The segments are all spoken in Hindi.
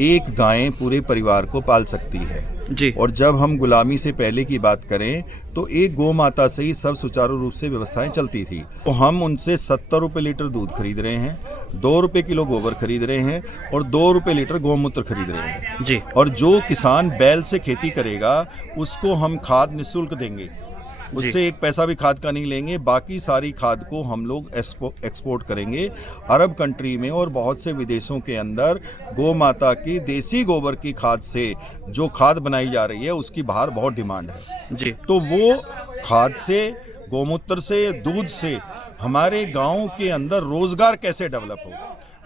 एक गाय पूरे परिवार को पाल सकती है जी। और जब हम गुलामी से पहले की बात करें तो एक गौ माता से ही सब सुचारू रूप से व्यवस्थाएं चलती थी। तो हम उनसे 70 रुपये लीटर दूध खरीद रहे हैं, 2 रुपये किलो गोबर खरीद रहे हैं और 2 रुपये लीटर गौमूत्र खरीद रहे हैं जी। और जो किसान बैल से खेती करेगा उसको हम खाद निःशुल्क देंगे, उससे एक पैसा भी खाद का नहीं लेंगे। बाकी सारी खाद को हम लोग एक्सपोर्ट करेंगे अरब कंट्री में और बहुत से विदेशों के अंदर। गौ माता की देसी गोबर की खाद से जो खाद बनाई जा रही है उसकी बाहर बहुत डिमांड है जी। तो वो खाद से, गौमूत्र से, दूध से हमारे गांव के अंदर रोजगार कैसे डेवलप हो।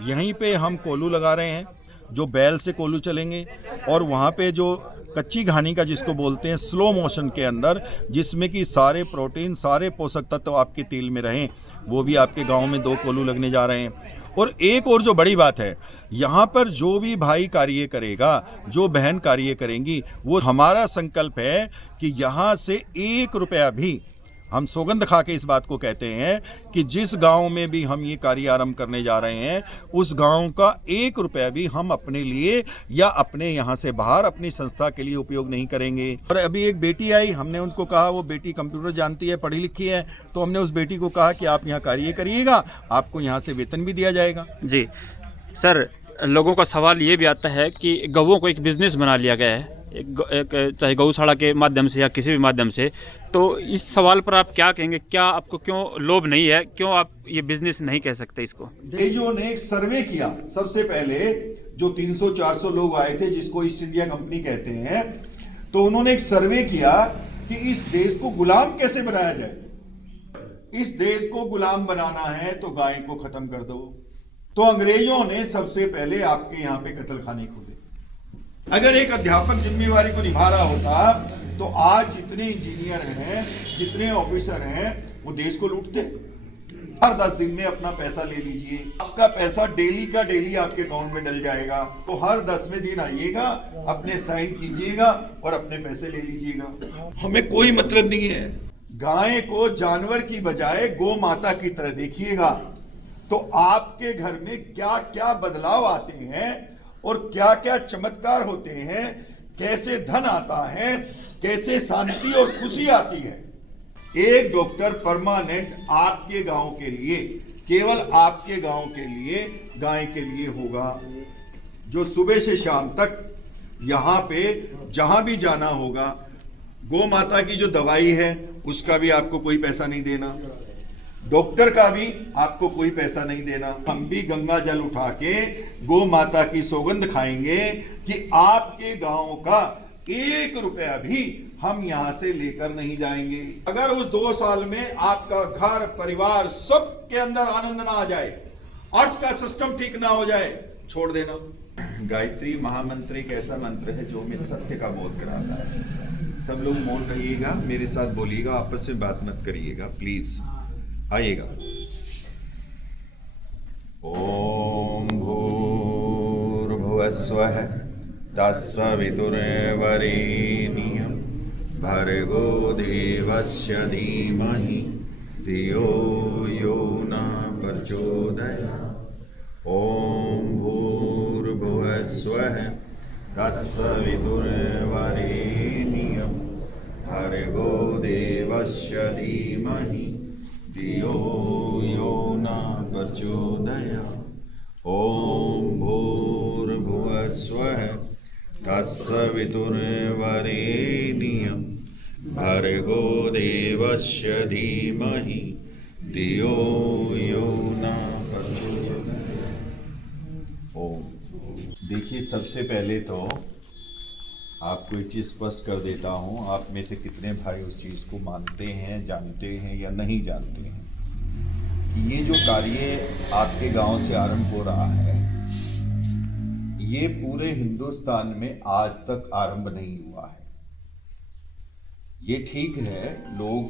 यहीं पे हम कोल्हू लगा रहे हैं जो बैल से कोल्हू चलेंगे और वहाँ पे जो कच्ची घानी का जिसको बोलते हैं स्लो मोशन के अंदर, जिसमें कि सारे प्रोटीन, सारे पोषक तत्व आपके तेल में रहें, वो भी आपके गांव में 2 कोल्हू लगने जा रहे हैं। और एक और जो बड़ी बात है, यहाँ पर जो भी भाई कार्य करेगा, जो बहन कार्य करेंगी, वो हमारा संकल्प है कि यहाँ से 1 रुपया भी, हम सौगंध खा के इस बात को कहते हैं कि जिस गांव में भी हम ये कार्य आरंभ करने जा रहे हैं उस गांव का 1 रुपया भी हम अपने लिए या अपने यहाँ से बाहर अपनी संस्था के लिए उपयोग नहीं करेंगे। और अभी एक बेटी आई, हमने उनको कहा, वो बेटी कंप्यूटर जानती है, पढ़ी लिखी है, तो हमने उस बेटी को कहा कि आप यहाँ कार्य करिएगा, आपको यहाँ से वेतन भी दिया जाएगा। जी सर, लोगों का सवाल ये भी आता है कि गौओं को एक बिज़नेस बना लिया गया है, एक चाहे गौशाला के माध्यम से या किसी भी माध्यम से, तो इस सवाल पर आप क्या कहेंगे? क्या आपको क्यों लोभ नहीं है, क्यों आप ये बिजनेस नहीं कह सकते इसको? जो ने एक सर्वे किया, सबसे पहले जो 300-400 लोग आए थे जिसको ईस्ट इंडिया कंपनी कहते हैं, तो उन्होंने एक सर्वे किया कि इस देश को गुलाम कैसे बनाया जाए। इस देश को गुलाम बनाना है तो गाय को खत्म कर दो। तो अंग्रेजों ने सबसे पहले आपके यहाँ पे कत्ल खाने खोले। अगर एक अध्यापक जिम्मेवारी को निभा रहा होता तो आज जितने इंजीनियर हैं, जितने ऑफिसर हैं, वो देश को लूटते। हर 10 दिन में अपना पैसा ले लीजिए, आपका पैसा डेली का डेली आपके अकाउंट में डल जाएगा। तो हर 10वें दिन आइएगा, अपने साइन कीजिएगा और अपने पैसे ले लीजिएगा। हमें कोई मतलब नहीं है। गाय को जानवर की बजाय गौ माता की तरह देखिएगा तो आपके घर में क्या क्या बदलाव आते हैं और क्या क्या चमत्कार होते हैं, कैसे धन आता है, कैसे शांति और खुशी आती है। एक डॉक्टर परमानेंट आपके गांव के लिए, केवल आपके गांव के लिए, गाय के लिए होगा, जो सुबह से शाम तक यहां पे जहां भी जाना होगा। गौ माता की जो दवाई है उसका भी आपको कोई पैसा नहीं देना, डॉक्टर का भी आपको कोई पैसा नहीं देना। हम भी गंगा जल उठा के गौ माता की सौगंध खाएंगे कि आपके गांव का 1 रुपया भी हम यहां से लेकर नहीं जाएंगे। अगर उस 2 साल में आपका घर परिवार सब के अंदर आनंद ना आ जाए, अर्थ का सिस्टम ठीक ना हो जाए, छोड़ देना। गायत्री महामंत्र एक ऐसा मंत्र है जो हमें सत्य का बोध कराता है। सब लोग मौन रहिएगा, मेरे साथ बोलिएगा, आपस में बात मत करिएगा, प्लीज आइएगा। ओम भूर्भुवस्वः तत्सवितुर्वरेण्यं भर्गो देवस्य धीमहि धियो यो न प्रचोदयात्। ओम भूर्भुवस्वः तत्सवितुर्वरेण्यं भर्गो देवस्य धीमहि धियो यो न प्रचोदयात्। ओम भूर्भुवस्वः तत्सवितुर्वरेण्यं भर्गो देवस्य धीमहि धियो यो न प्रचोदयात्। ओम। देखिए, सबसे पहले तो आपको एक चीज़ स्पष्ट कर देता हूँ, आप में से कितने भाई उस चीज़ को मानते हैं, जानते हैं या नहीं जानते हैं कि ये जो कार्य आपके गांव से आरंभ हो रहा है, ये पूरे हिंदुस्तान में आज तक आरंभ नहीं हुआ है। ये ठीक है, लोग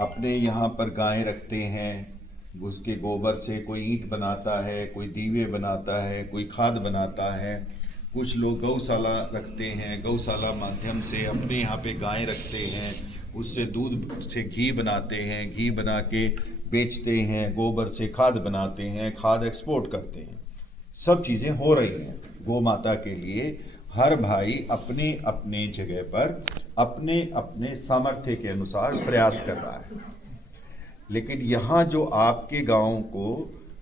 अपने यहाँ पर गाय रखते हैं, उसके गोबर से कोई ईंट बनाता है, कोई दीवे बनाता है, कोई खाद बनाता है, कुछ लोग गौशाला रखते हैं, गौशाला माध्यम से अपने यहाँ पे गाय रखते हैं, उससे दूध से घी बनाते हैं, घी बना के बेचते हैं, गोबर से खाद बनाते हैं, खाद एक्सपोर्ट करते हैं। सब चीज़ें हो रही हैं। गौ माता के लिए हर भाई अपने अपने जगह पर अपने अपने सामर्थ्य के अनुसार प्रयास कर रहा है। लेकिन यहाँ जो आपके गांव को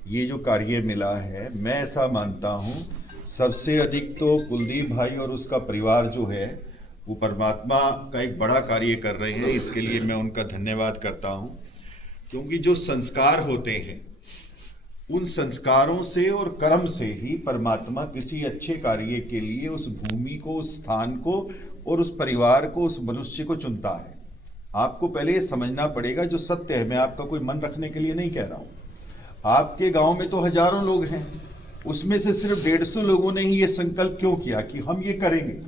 ये जो कार्य मिला है, मैं ऐसा मानता हूँ सबसे अधिक तो कुलदीप भाई और उसका परिवार जो है वो परमात्मा का एक बड़ा कार्य कर रहे हैं। इसके लिए मैं उनका धन्यवाद करता हूँ, क्योंकि जो संस्कार होते हैं उन संस्कारों से और कर्म से ही परमात्मा किसी अच्छे कार्य के लिए उस भूमि को, उस स्थान को और उस परिवार को, उस मनुष्य को चुनता है। आपको पहले ये समझना पड़ेगा जो सत्य है। मैं आपका कोई मन रखने के लिए नहीं कह रहा हूँ। आपके गांव में तो हजारों लोग हैं, उसमें से सिर्फ 150 लोगों ने ही ये संकल्प क्यों किया कि हम ये करेंगे।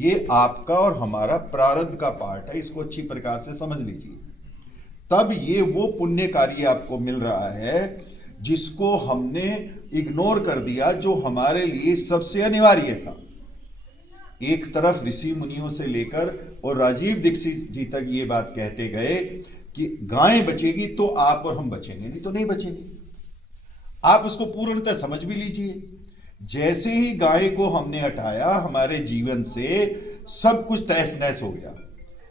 ये आपका और हमारा प्रारब्ध का पार्ट है, इसको अच्छी प्रकार से समझ लीजिए। तब ये वो पुण्य कार्य आपको मिल रहा है जिसको हमने इग्नोर कर दिया, जो हमारे लिए सबसे अनिवार्य था। एक तरफ ऋषि मुनियों से लेकर और राजीव दीक्षित जी तक ये बात कहते गए कि गाय बचेगी तो आप और हम बचेंगे, नहीं तो नहीं बचेंगे। आप उसको पूर्णतः समझ भी लीजिए। जैसे ही गाय को हमने हटाया, हमारे जीवन से सब कुछ तहस नहस हो गया।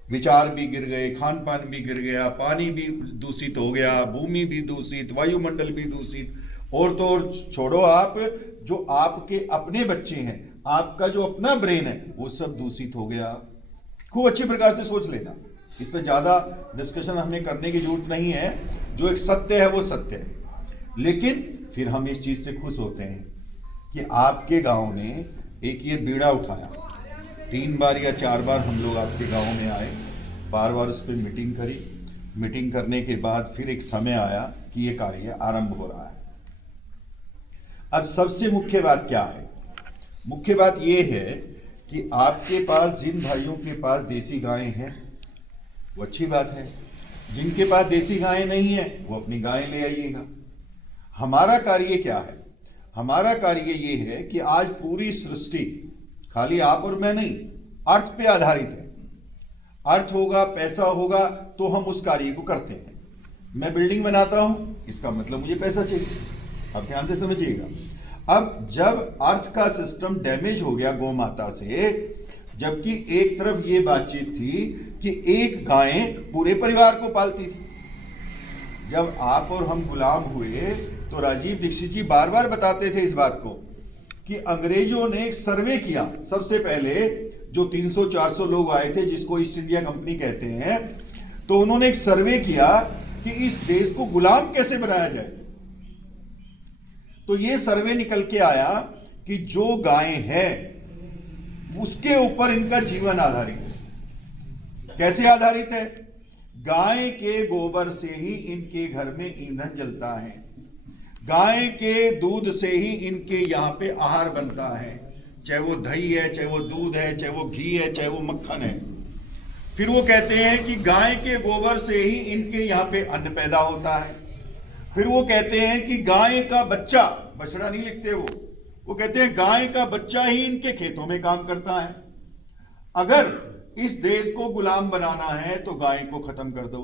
विचार भी गिर गए, खान पान भी गिर गया, पानी भी दूषित हो गया, भूमि भी दूषित, वायुमंडल भी दूषित, और तो और छोड़ो, आप जो आपके अपने बच्चे हैं, आपका जो अपना ब्रेन है, वो सब दूषित हो गया। खूब अच्छी प्रकार से सोच लेना, इस पर ज्यादा डिस्कशन हमें करने की जरूरत नहीं है। जो एक सत्य है वो सत्य है। लेकिन फिर हम इस चीज से खुश होते हैं कि आपके गांव ने एक ये बीड़ा उठाया। 3 बार या 4 बार हम लोग आपके गांव में आए, बार बार उस पर मीटिंग करी। मीटिंग करने के बाद फिर एक समय आया कि ये कार्य आरंभ हो रहा है। अब सबसे मुख्य बात क्या है? मुख्य बात ये है कि आपके पास जिन भाइयों के पास देसी गायें हैं वो अच्छी बात है, जिनके पास देसी गायें नहीं है वो अपनी गायें ले आइएगा। हमारा कार्य क्या है? हमारा कार्य ये है कि आज पूरी सृष्टि खाली आप और मैं नहीं, अर्थ पे आधारित है। अर्थ होगा, पैसा होगा तो हम उस कार्य को करते हैं। मैं बिल्डिंग बनाता हूं, इसका मतलब मुझे पैसा चाहिए। अब ध्यान से समझिएगा। अब जब अर्थ का सिस्टम डैमेज हो गया गौ माता से, जबकि एक तरफ ये बातचीत थी कि एक गाय पूरे परिवार को पालती थी। जब आप और हम गुलाम हुए तो राजीव दीक्षित जी बार बार बताते थे इस बात को कि अंग्रेजों ने एक सर्वे किया। सबसे पहले जो 300-400 लोग आए थे, जिसको ईस्ट इंडिया कंपनी कहते हैं, तो उन्होंने एक सर्वे किया कि इस देश को गुलाम कैसे बनाया जाए। तो ये सर्वे निकल के आया कि जो गाय है उसके ऊपर इनका जीवन आधारित है। कैसे आधारित है? गाय के गोबर से ही इनके घर में ईंधन जलता है, गाय के दूध से ही इनके यहाँ पे आहार बनता है, चाहे वो दही है, चाहे वो दूध है, चाहे वो घी है, चाहे वो मक्खन है। फिर वो कहते हैं कि गाय के गोबर से ही इनके यहाँ पे अन्न पैदा होता है। फिर वो कहते हैं कि गाय का बच्चा, बछड़ा नहीं लिखते वो कहते हैं गाय का बच्चा ही इनके खेतों में काम करता है। अगर इस देश को गुलाम बनाना है तो गाय को खत्म कर दो।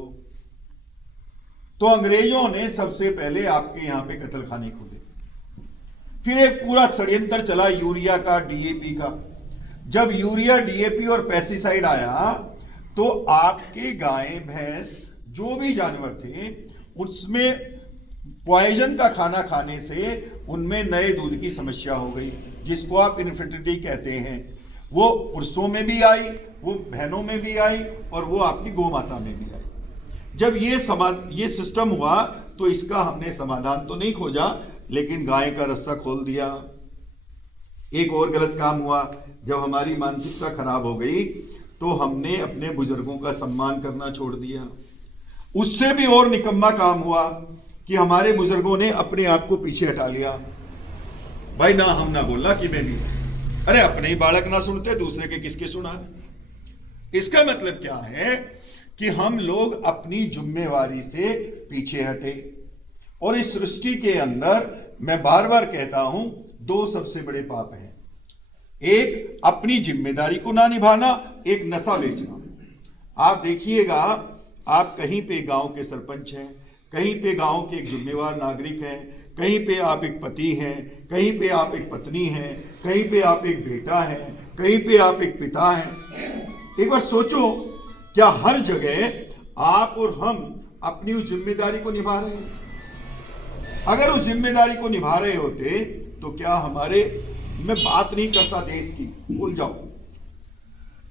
तो अंग्रेजों ने सबसे पहले आपके यहां पे कत्ल खाने खोले। फिर एक पूरा षड्यंत्र चला यूरिया का, डीएपी का। जब यूरिया, डीएपी और पेस्टिसाइड आया तो आपके गाय, भैंस, जो भी जानवर थे, उसमें पॉइजन का खाना खाने से उनमें नए दूध की समस्या हो गई, जिसको आप इनफर्टिलिटी कहते हैं। वो पुरुषों में भी आई, वो बहनों में भी आई, और वो आपकी गौ माता में भी आई। जब ये सिस्टम हुआ तो इसका हमने समाधान तो नहीं खोजा, लेकिन गाय का रस्सा खोल दिया। एक और गलत काम हुआ, जब हमारी मानसिकता खराब हो गई तो हमने अपने बुजुर्गों का सम्मान करना छोड़ दिया। उससे भी और निकम्मा काम हुआ कि हमारे बुजुर्गों ने अपने आप को पीछे हटा लिया। भाई ना हम ना बोलना कि मैं भी, अरे अपने ही बालक ना सुनते, दूसरे के किसके सुना। इसका मतलब क्या है कि हम लोग अपनी जिम्मेवारी से पीछे हटे। और इस सृष्टि के अंदर मैं बार बार कहता हूं, 2 सबसे बड़े पाप हैं। एक अपनी जिम्मेदारी को ना निभाना, एक नशा बेचना। आप देखिएगा, आप कहीं पे गांव के सरपंच हैं, कहीं पे गांव के एक जिम्मेवार नागरिक हैं, कहीं पे आप एक पति हैं, कहीं पे आप एक पत्नी हैं, कहीं पे आप एक बेटा हैं, कहीं पे आप एक पिता हैं। एक बार सोचो, क्या हर जगह आप और हम अपनी उस जिम्मेदारी को निभा रहे हैं? अगर उस जिम्मेदारी को निभा रहे होते तो क्या हमारे, मैं बात नहीं करता देश की, भूल जाओ,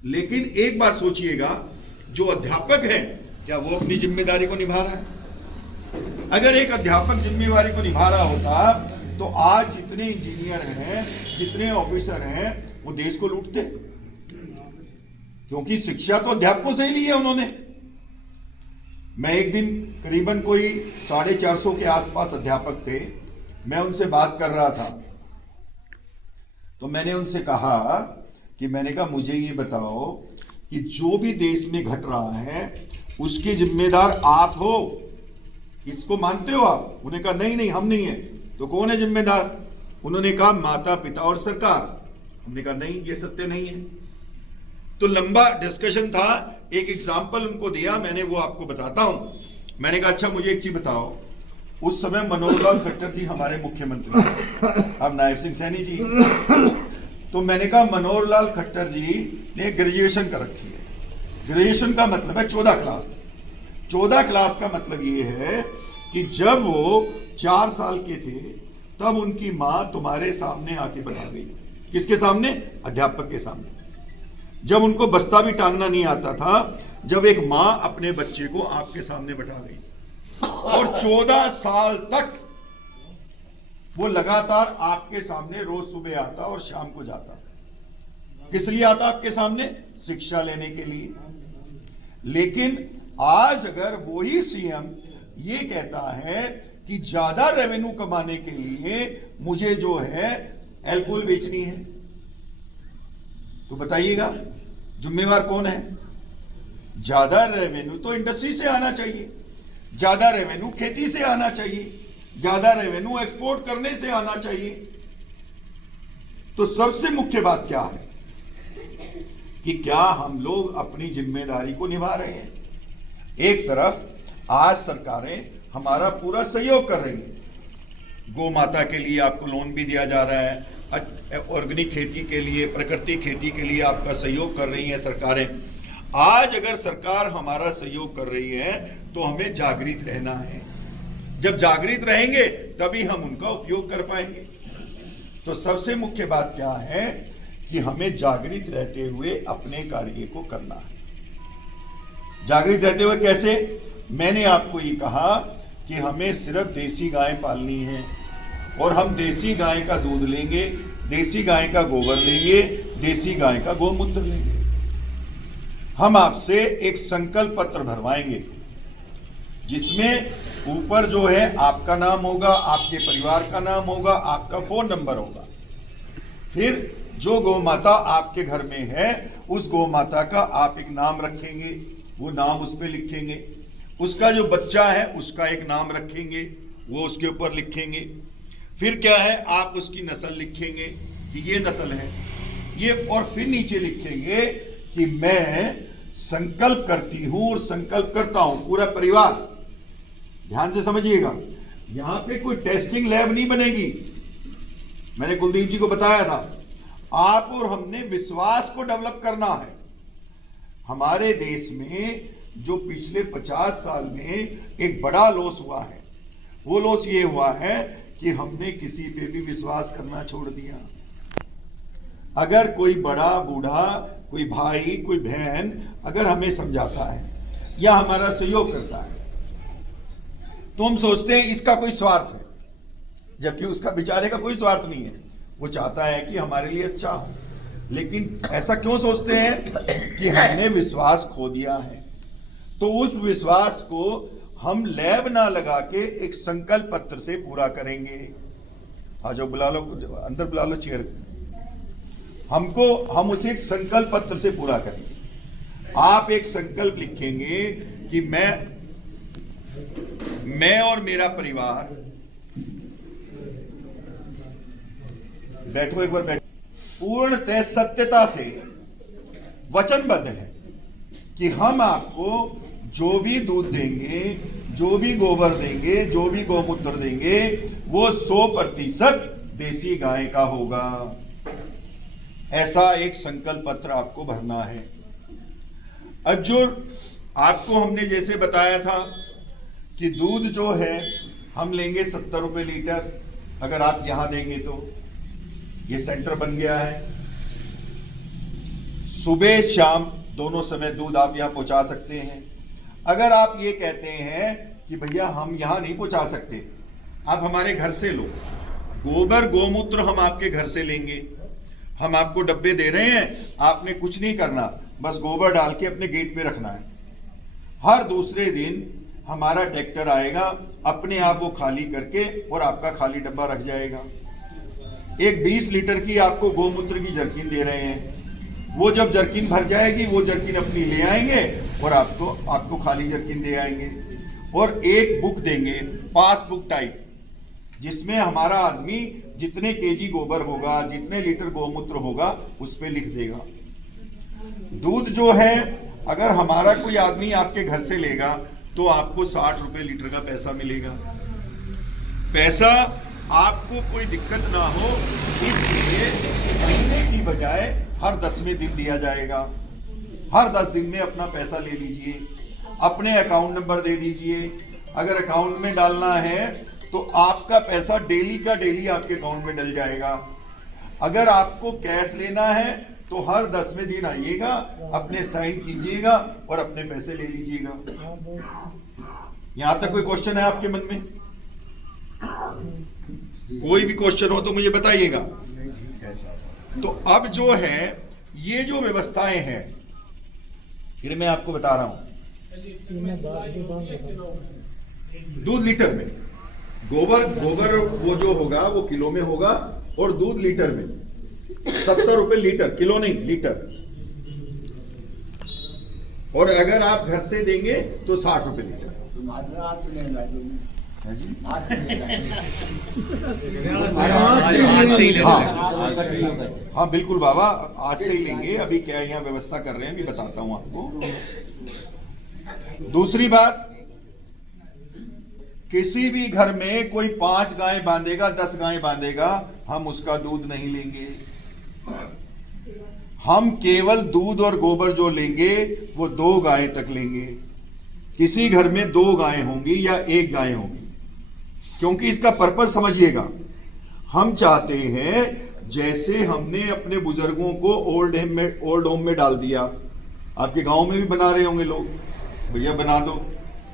लेकिन एक बार सोचिएगा, जो अध्यापक है क्या वो अपनी जिम्मेदारी को निभा रहा है? अगर एक अध्यापक जिम्मेदारी को निभा रहा होता तो आज जितने इंजीनियर हैं, जितने ऑफिसर हैं, वो देश को लूटते, क्योंकि शिक्षा तो अध्यापकों से ही ली है उन्होंने। मैं एक दिन करीबन कोई 450 के आसपास अध्यापक थे, मैं उनसे बात कर रहा था, तो मैंने उनसे कहा कि मैंने कहा मुझे ये बताओ कि जो भी देश में घट रहा है उसके जिम्मेदार आप हो, इसको मानते हो आप? उन्होंने कहा नहीं नहीं हम नहीं है। तो कौन है जिम्मेदार? उन्होंने कहा माता पिता और सरकार। हमने कहा नहीं, ये सत्य नहीं है। तो लंबा डिस्कशन था, एक एग्जाम्पल उनको दिया मैंने, वो आपको बताता हूं। मैंने कहा अच्छा मुझे एक चीज बताओ, उस समय मनोहर लाल खट्टर जी हमारे मुख्यमंत्री, अब नायब सिंह सैनी जी। तो मैंने कहा मनोहर लाल खट्टर जी ने ग्रेजुएशन कर रखी है। ग्रेजुएशन का मतलब है 14 क्लास। 14 क्लास का मतलब ये है कि जब वो 4 साल के थे तब उनकी मां तुम्हारे सामने आके बता गई। किसके सामने? अध्यापक के सामने। जब उनको बस्ता भी टांगना नहीं आता था, जब एक मां अपने बच्चे को आपके सामने बैठा गई, और 14 साल तक वो लगातार आपके सामने रोज सुबह आता और शाम को जाता। किस लिए आता आपके सामने? शिक्षा लेने के लिए। लेकिन आज अगर वही सीएम ये कहता है कि ज्यादा रेवेन्यू कमाने के लिए मुझे जो है एल्कोहल बेचनी है, तो बताइएगा जिम्मेवार कौन है? ज्यादा रेवेन्यू तो इंडस्ट्री से आना चाहिए, ज्यादा रेवेन्यू खेती से आना चाहिए, ज्यादा रेवेन्यू एक्सपोर्ट करने से आना चाहिए। तो सबसे मुख्य बात क्या है कि क्या हम लोग अपनी जिम्मेदारी को निभा रहे हैं? एक तरफ आज सरकारें हमारा पूरा सहयोग कर रही हैं, गौ माता के लिए आपको लोन भी दिया जा रहा है, ऑर्गेनिक खेती के लिए, प्राकृतिक खेती के लिए आपका सहयोग कर रही है सरकारें। आज अगर सरकार हमारा सहयोग कर रही है तो हमें जागृत रहना है। जब जागृत रहेंगे तभी हम उनका उपयोग कर पाएंगे। तो सबसे मुख्य बात क्या है कि हमें जागृत रहते हुए अपने कार्य को करना है। जागृत रहते हुए कैसे? मैंने आपको ये कहा कि हमें सिर्फ देसी गाय पालनी है, और हम देसी गाय का दूध लेंगे, देसी गाय का गोबर लेंगे, देसी गाय का गोमूत्र लेंगे। हम आपसे एक संकल्प पत्र भरवाएंगे जिसमें ऊपर जो है आपका नाम होगा, आपके परिवार का नाम होगा, आपका फोन नंबर होगा। फिर जो गौ माता आपके घर में है उस गौ माता का आप एक नाम रखेंगे, वो नाम उस पर लिखेंगे। उसका जो बच्चा है उसका एक नाम रखेंगे, वो उसके ऊपर लिखेंगे। फिर क्या है, आप उसकी नस्ल लिखेंगे कि ये नस्ल है ये, और फिर नीचे लिखेंगे कि मैं संकल्प करती हूं और संकल्प करता हूं, पूरा परिवार। ध्यान से समझिएगा, यहां पे कोई टेस्टिंग लैब नहीं बनेगी। मैंने कुलदीप जी को बताया था, आप और हमने विश्वास को डेवलप करना है। हमारे देश में जो पिछले 50 साल में एक बड़ा लॉस हुआ है, वो लॉस ये हुआ है कि हमने किसी पे भी विश्वास करना छोड़ दिया। अगर कोई बड़ा बूढ़ा, कोई भाई, कोई बहन अगर हमें समझाता है या हमारा सहयोग करता है तो हम सोचते हैं इसका कोई स्वार्थ है, जबकि उसका बेचारे का कोई स्वार्थ नहीं है। वो चाहता है कि हमारे लिए अच्छा हो। लेकिन ऐसा क्यों सोचते हैं कि हमने विश्वास खो दिया है। तो उस विश्वास को हम लैब ना लगा के एक संकल्प पत्र से पूरा करेंगे। आ जाओ, बुला लो, अंदर बुला लो चेयर। हम उसे एक संकल्प पत्र से पूरा करेंगे। आप एक संकल्प लिखेंगे कि मैं और मेरा परिवार, बैठो एक बार, बैठो, पूर्णतः सत्यता से वचनबद्ध है कि हम आपको जो भी दूध देंगे, जो भी गोबर देंगे, जो भी गौमूत्र देंगे, वो 100% देसी गाय का होगा। ऐसा एक संकल्प पत्र आपको भरना है। अब जो आपको हमने जैसे बताया था कि दूध जो है हम लेंगे 70 रुपये लीटर, अगर आप यहां देंगे तो ये सेंटर बन गया है। सुबह शाम दोनों समय दूध आप यहां पहुंचा सकते हैं। अगर आप ये कहते हैं कि भैया हम यहां नहीं पहुंचा सकते, आप हमारे घर से लो, गोबर गोमूत्र हम आपके घर से लेंगे, हम आपको डब्बे दे रहे हैं, आपने कुछ नहीं करना, बस गोबर डाल के अपने गेट पे रखना है। हर दूसरे दिन हमारा ट्रैक्टर आएगा, अपने आप वो खाली करके और आपका खाली डब्बा रख जाएगा। एक 20 लीटर की आपको गोमूत्र की जर्किन दे रहे हैं, वो जब जर्किन भर जाएगी वो जर्किन अपनी ले आएंगे और आपको खाली जर्किन दे आएंगे। और एक बुक देंगे, पासबुक टाइप, जिसमें हमारा आदमी जितने केजी गोबर होगा, जितने लीटर गोमूत्र होगा, उस पे लिख देगा। दूध जो है अगर हमारा कोई आदमी आपके घर से लेगा तो आपको 60 रुपए लीटर का पैसा मिलेगा। पैसा आपको कोई दिक्कत ना हो इसलिए महीने की बजाय हर 10वें दिन दिया जाएगा। हर 10 दिन में अपना पैसा ले लीजिए, अपने अकाउंट नंबर दे दीजिए। अगर अकाउंट में डालना है तो आपका पैसा डेली का डेली आपके अकाउंट में डल जाएगा। अगर आपको कैश लेना है तो हर 10वें दिन आइएगा, अपने साइन कीजिएगा और अपने पैसे ले लीजिएगा। यहां तक कोई क्वेश्चन है आपके मन में? कोई भी क्वेश्चन हो तो मुझे बताइएगा। तो अब जो है ये जो व्यवस्थाएं हैं, फिर मैं आपको बता रहा हूं। दूध लीटर में, गोबर वो जो होगा वो किलो में होगा और दूध लीटर में 70 रुपए लीटर, किलो नहीं लीटर। और अगर आप घर से देंगे तो 60 रुपए लीटर। हाँ बिल्कुल बाबा, आज से ही लेंगे। अभी क्या यहाँ व्यवस्था कर रहे हैं, अभी बताता हूं आपको। दूसरी बात, किसी भी घर में कोई 5 गाय बांधेगा, 10 गाय बांधेगा, हम उसका दूध नहीं लेंगे। हम केवल दूध और गोबर जो लेंगे वो 2 गाय तक लेंगे। किसी घर में 2 गाय होंगी या 1 गाय होगी, क्योंकि इसका पर्पस समझिएगा। हम चाहते हैं जैसे हमने अपने बुजुर्गों को ओल्ड होम में डाल दिया, आपके गांव में भी बना रहे होंगे लोग, भैया बना दो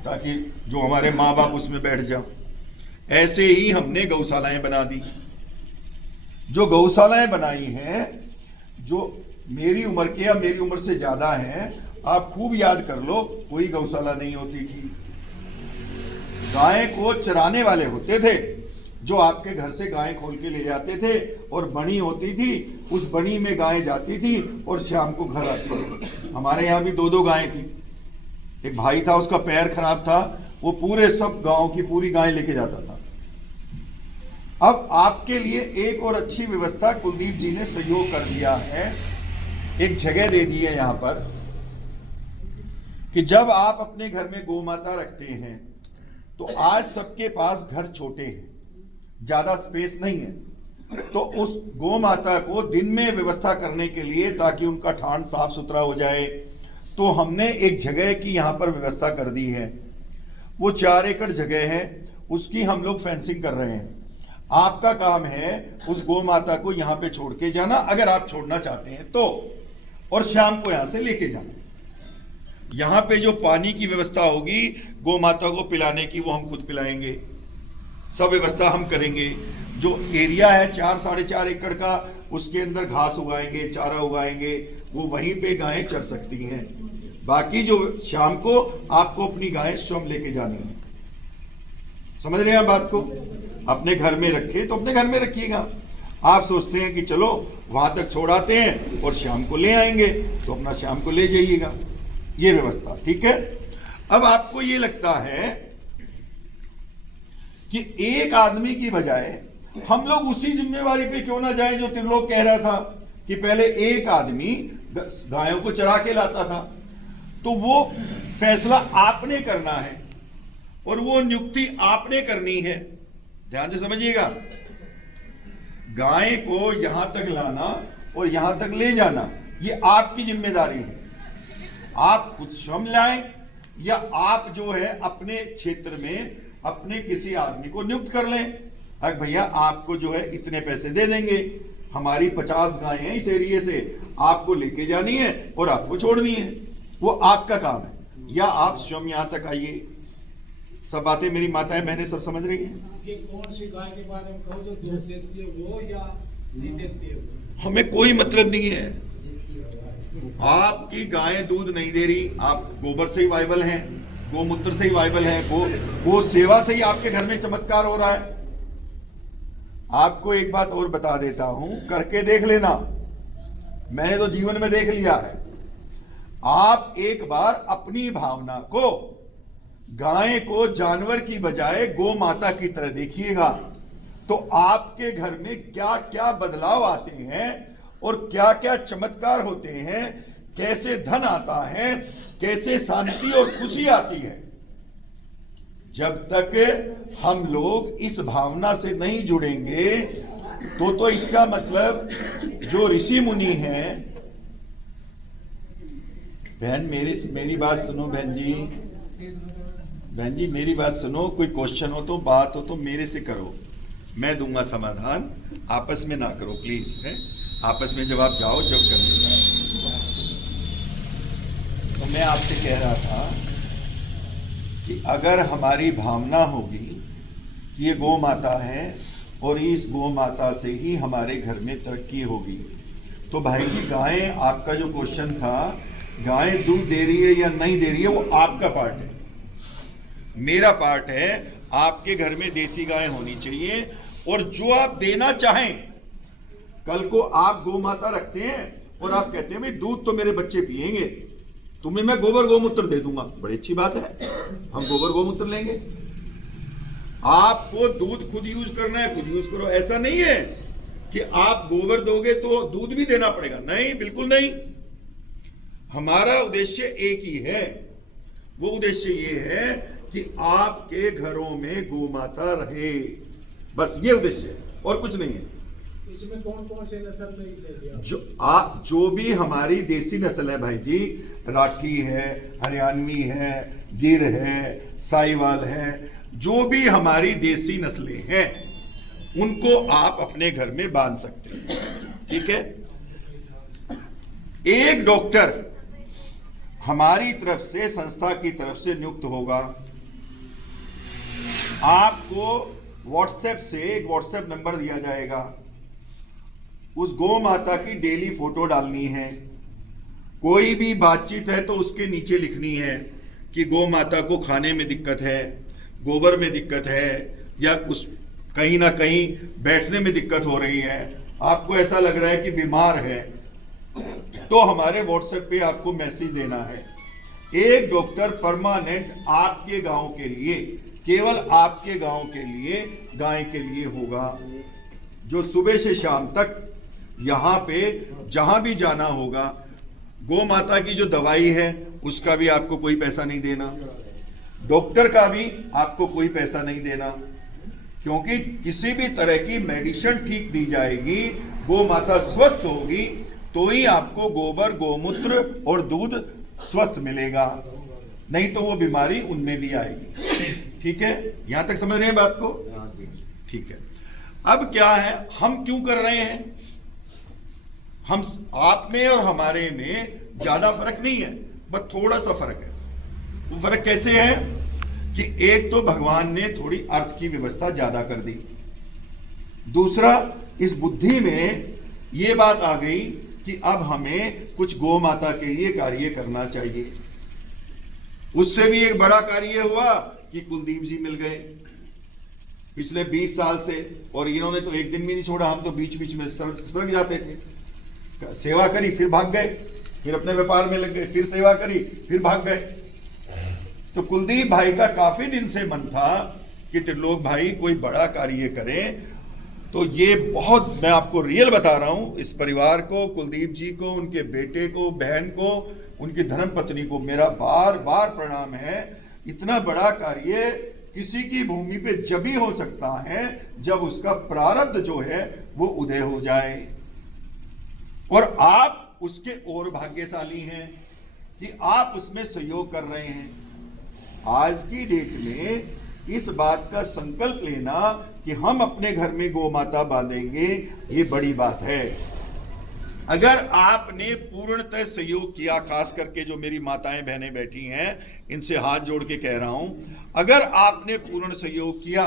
ताकि जो हमारे माँ बाप उसमें बैठ जाओ। ऐसे ही हमने गौशालाएं बना दी। जो गौशालाएं बनाई हैं, जो मेरी उम्र के या मेरी उम्र से ज्यादा हैं, आप खूब याद कर लो, कोई गौशाला नहीं होती थी। गाय को चराने वाले होते थे जो आपके घर से गाय खोल के ले जाते थे, और बनी होती थी, उस बनी में गाय जाती थी और शाम को घर आती थी। हमारे यहाँ भी 2-2 गायें थी। एक भाई था, उसका पैर खराब था, वो पूरे सब गांव की पूरी गाय लेके जाता था। अब आपके लिए एक और अच्छी व्यवस्था कुलदीप जी ने सहयोग कर दिया है। एक जगह दे दी है यहां पर कि जब आप अपने घर में गौ माता रखते हैं तो आज सबके पास घर छोटे हैं, ज्यादा स्पेस नहीं है, तो उस गौ माता को दिन में व्यवस्था करने के लिए, ताकि उनका ठान साफ सुथरा हो जाए, तो हमने एक जगह की यहां पर व्यवस्था कर दी है। वो 4 एकड़ जगह है, उसकी हम लोग फेंसिंग कर रहे हैं। आपका काम है उस गौ माता को यहां पे छोड़ के जाना, अगर आप छोड़ना चाहते हैं तो, और शाम को यहां से लेके जाना। यहां पे जो पानी की व्यवस्था होगी गौ माता को पिलाने की, वो हम खुद पिलाएंगे, सब व्यवस्था हम करेंगे। जो एरिया है 4-4.5 एकड़ का, उसके अंदर घास उगाएंगे, चारा उगाएंगे, वो वहीं पे गायें चर सकती हैं। बाकी जो शाम को आपको अपनी गायें स्वयं लेके जानी है। समझ रहे हैं बात को? अपने घर में रखे तो अपने घर में रखिएगा। आप सोचते हैं कि चलो वहां तक छोड़ाते हैं और शाम को ले आएंगे, तो अपना शाम को ले जाइएगा। ये व्यवस्था ठीक है। अब आपको ये लगता है कि एक आदमी की बजाय हम लोग उसी जिम्मेवारी पे क्यों ना जाए जो त्रिलोक कह रहा था कि पहले एक आदमी गायों को चरा के लाता था। तो वो फैसला आपने करना है और वो नियुक्ति आपने करनी है। ध्यान से समझिएगा। गाय को यहां तक लाना और यहां तक ले जाना ये आपकी जिम्मेदारी है। आप खुद श्रम लाएं या आप जो है अपने क्षेत्र में अपने किसी आदमी को नियुक्त कर लें। अरे भैया आपको जो है इतने पैसे दे देंगे, हमारी 50 गायें हैं इस एरिया से, आपको लेके जानी है और आपको छोड़नी है, वो आपका काम है। या आप स्वयं यहां तक आइए। सब बातें मेरी माताएं बहनें सब समझ रही हैं। ये कौन सी गाय के बारे में कहो जो दूध देती है वो या नहीं देती है वो? हमें कोई मतलब नहीं है। आपकी गाय दूध नहीं दे रही, आप गोबर से ही वाइबल हैं, गोमूत्र से ही वाइबल हैं, वो सेवा से ही आपके घर में चमत्कार हो रहा है। आपको एक बात और बता देता हूं, करके देख लेना, मैंने तो जीवन में देख लिया है। आप एक बार अपनी भावना को गाय को जानवर की बजाय गौ माता की तरह देखिएगा, तो आपके घर में क्या क्या बदलाव आते हैं और क्या क्या चमत्कार होते हैं, कैसे धन आता है, कैसे शांति और खुशी आती है। जब तक हम लोग इस भावना से नहीं जुड़ेंगे तो इसका मतलब जो ऋषि मुनि हैं, बहन मेरी बात सुनो बहन जी मेरी बात सुनो। कोई क्वेश्चन हो तो बात हो तो मेरे से करो, मैं दूंगा समाधान, आपस में ना करो प्लीज, है आपस में जब आप जाओ जब करने जाओ। तो मैं आपसे कह रहा था कि अगर हमारी भावना होगी कि ये गौ माता है और इस गौ माता से ही हमारे घर में तरक्की होगी, तो भाई जी गाय, आपका जो क्वेश्चन था गाय दूध दे रही है या नहीं दे रही है, वो आपका पार्ट है, मेरा पार्ट है। आपके घर में देसी गाय होनी चाहिए और जो आप देना चाहें, कल को आप गौ माता रखते हैं और आप कहते हैं भाई दूध तो मेरे बच्चे पिएंगे, तुम्हें मैं गोबर गोमूत्र दे दूंगा, बड़ी अच्छी बात है, हम गोबर गोमूत्र लेंगे। आपको दूध खुद यूज करना है, खुद यूज करो। ऐसा नहीं है कि आप गोबर दोगे तो दूध भी देना पड़ेगा, नहीं, बिल्कुल नहीं। हमारा उद्देश्य एक ही है, वो उद्देश्य ये है कि आपके घरों में गौ माता रहे, बस ये उद्देश्य है और कुछ नहीं है। इसमें कौन कौन से नस्ल में इसे जो भी हमारी देसी नस्ल है भाई जी, राठी है, हरियाणवी है, गिर है, साहिवाल है, जो भी हमारी देसी नस्लें हैं उनको आप अपने घर में बांध सकते हैं, ठीक है। एक डॉक्टर हमारी तरफ से, संस्था की तरफ से नियुक्त होगा। आपको व्हाट्सएप से एक व्हाट्सएप नंबर दिया जाएगा, उस गौ माता की डेली फोटो डालनी है। कोई भी बातचीत है तो उसके नीचे लिखनी है कि गौ माता को खाने में दिक्कत है, गोबर में दिक्कत है, या उस कहीं ना कहीं बैठने में दिक्कत हो रही है, आपको ऐसा लग रहा है कि बीमार है, तो हमारे व्हाट्सएप पे आपको मैसेज देना है। एक डॉक्टर परमानेंट आपके गांव के लिए, केवल आपके गांव के लिए, गाय के लिए होगा, जो सुबह से शाम तक यहां पे जहां भी जाना होगा। गौ माता की जो दवाई है उसका भी आपको कोई पैसा नहीं देना, डॉक्टर का भी आपको कोई पैसा नहीं देना, क्योंकि किसी भी तरह की मेडिसिन ठीक दी जाएगी, गौ माता स्वस्थ होगी तो ही आपको गोबर, गोमूत्र और दूध स्वस्थ मिलेगा, नहीं तो वो बीमारी उनमें भी आएगी। ठीक है, यहां तक समझ रहे हैं बात को? ठीक है। अब क्या है, हम क्यों कर रहे हैं? हम, आप में और हमारे में ज्यादा फर्क नहीं है, बस थोड़ा सा फर्क है। वो फर्क कैसे है कि एक तो भगवान ने थोड़ी अर्थ की व्यवस्था ज्यादा कर दी, दूसरा इस बुद्धि में ये बात आ गई कि अब हमें कुछ गौ माता के लिए कार्य करना चाहिए। उससे भी एक बड़ा कार्य हुआ कि कुलदीप जी मिल गए पिछले 20 साल से, और इन्होंने तो एक दिन भी नहीं छोड़ा, हम तो बीच बीच में सड़क जाते थे, सेवा करी फिर भाग गए, फिर अपने व्यापार में लग गए, फिर सेवा करी फिर भाग गए। तो कुलदीप भाई का काफी दिन से मन था कि त्रिलोक भाई कोई बड़ा कार्य करें। तो ये बहुत, मैं आपको रियल बता रहा हूं, इस परिवार को, कुलदीप जी को, उनके बेटे को, बहन को, उनकी धर्मपत्नी को मेरा बार बार प्रणाम है। इतना बड़ा कार्य किसी की भूमि पे जब ही हो सकता है जब उसका प्रारब्ध जो है वो उदय हो जाए। और आप उसके और भाग्यशाली हैं कि आप उसमें सहयोग कर रहे हैं। आज की डेट में इस बात का संकल्प लेना कि हम अपने घर में गौ माता बांधेंगे, ये बड़ी बात है। अगर आपने पूर्णतः सहयोग किया, खास करके जो मेरी माताएं बहनें बैठी हैं, इनसे हाथ जोड़ के कह रहा हूं, अगर आपने पूर्ण सहयोग किया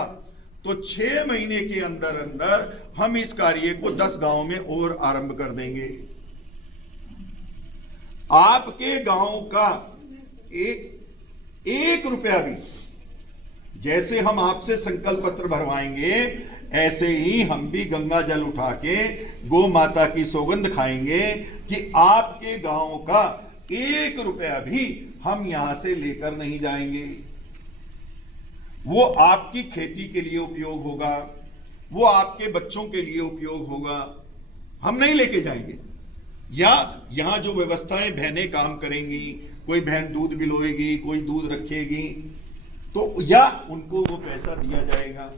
तो 6 महीने के अंदर अंदर हम इस कार्य को 10 गांव में और आरंभ कर देंगे। आपके गांव का एक रुपया भी, जैसे हम आपसे संकल्प पत्र भरवाएंगे, ऐसे ही हम भी गंगा जल उठा के गौ माता की सौगंध खाएंगे कि आपके गांव का 1 रुपया भी हम यहां से लेकर नहीं जाएंगे। वो आपकी खेती के लिए उपयोग होगा, वो आपके बच्चों के लिए उपयोग होगा, हम नहीं लेके जाएंगे। या यहां जो व्यवस्थाएं बहनें काम करेंगी, कोई बहन दूध बिलोएगी, कोई दूध रखेगी, तो या उनको वो पैसा दिया जाएगा।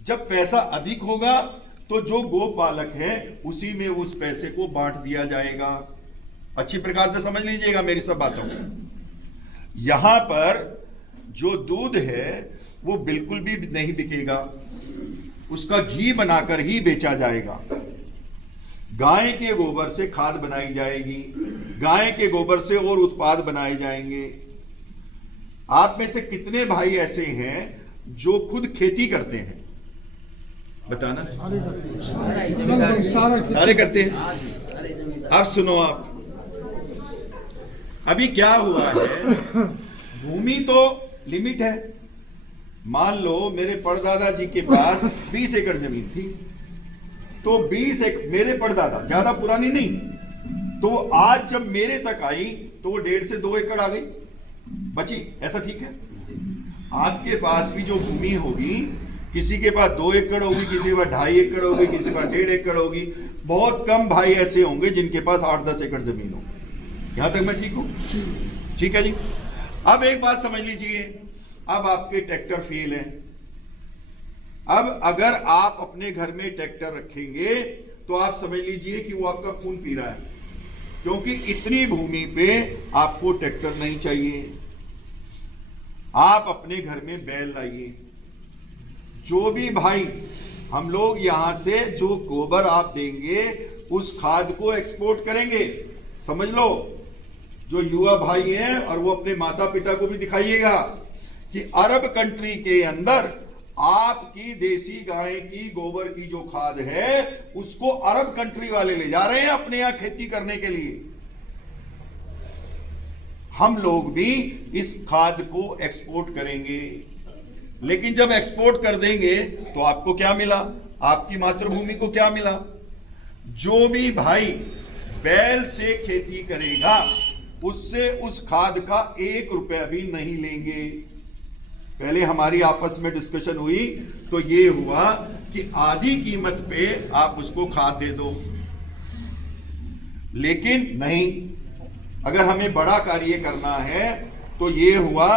जब पैसा अधिक होगा तो जो गोपालक है उसी में उस पैसे को बांट दिया जाएगा। अच्छी प्रकार से समझ लीजिएगा मेरी सब बातों को। यहां पर जो दूध है वो बिल्कुल भी नहीं बिकेगा, उसका घी बनाकर ही बेचा जाएगा। गाय के गोबर से खाद बनाई जाएगी, गाय के गोबर से और उत्पाद बनाए जाएंगे। आप में से कितने भाई ऐसे हैं जो खुद खेती करते हैं? बताना। सारे करते हैं। आप सुनो, आप अभी क्या हुआ है, भूमि तो लिमिट है। मान लो मेरे परदादा जी के पास 20 एकड़ जमीन थी, तो 20 एकड़ मेरे परदादा, ज्यादा पुरानी नहीं, तो आज जब मेरे तक आई तो वो 1.5 से 2 एकड़ आ गई बची। ऐसा ठीक है? आपके पास भी जो भूमि होगी, किसी के पास 2 एकड़ होगी, किसी के पास 2.5 एकड़ होगी, किसी के पास 1.5 एकड़ होगी। बहुत कम भाई ऐसे होंगे जिनके पास 8-10 एकड़ जमीन हो। यहां तक मैं ठीक हूं? ठीक है जी। अब एक बात समझ लीजिए, अब आपके ट्रैक्टर फेल है। अब अगर आप अपने घर में ट्रैक्टर रखेंगे तो आप समझ लीजिए कि वो आपका खून पी रहा है, क्योंकि इतनी भूमि पे आपको ट्रैक्टर नहीं चाहिए। आप अपने घर में बैल लाइए। जो भी भाई, हम लोग यहां से जो गोबर आप देंगे उस खाद को एक्सपोर्ट करेंगे। समझ लो, जो युवा भाई हैं, और वो अपने माता पिता को भी दिखाइएगा कि अरब कंट्री के अंदर आपकी देसी गाय की गोबर की जो खाद है उसको अरब कंट्री वाले ले जा रहे हैं अपने यहां खेती करने के लिए। हम लोग भी इस खाद को एक्सपोर्ट करेंगे, लेकिन जब एक्सपोर्ट कर देंगे तो आपको क्या मिला? आपकी मातृभूमि को क्या मिला? जो भी भाई बैल से खेती करेगा उससे उस खाद का 1 रुपया भी नहीं लेंगे। पहले हमारी आपस में डिस्कशन हुई तो ये हुआ कि आधी कीमत पे आप उसको खाद दे दो, लेकिन नहीं, अगर हमें बड़ा कार्य करना है तो ये हुआ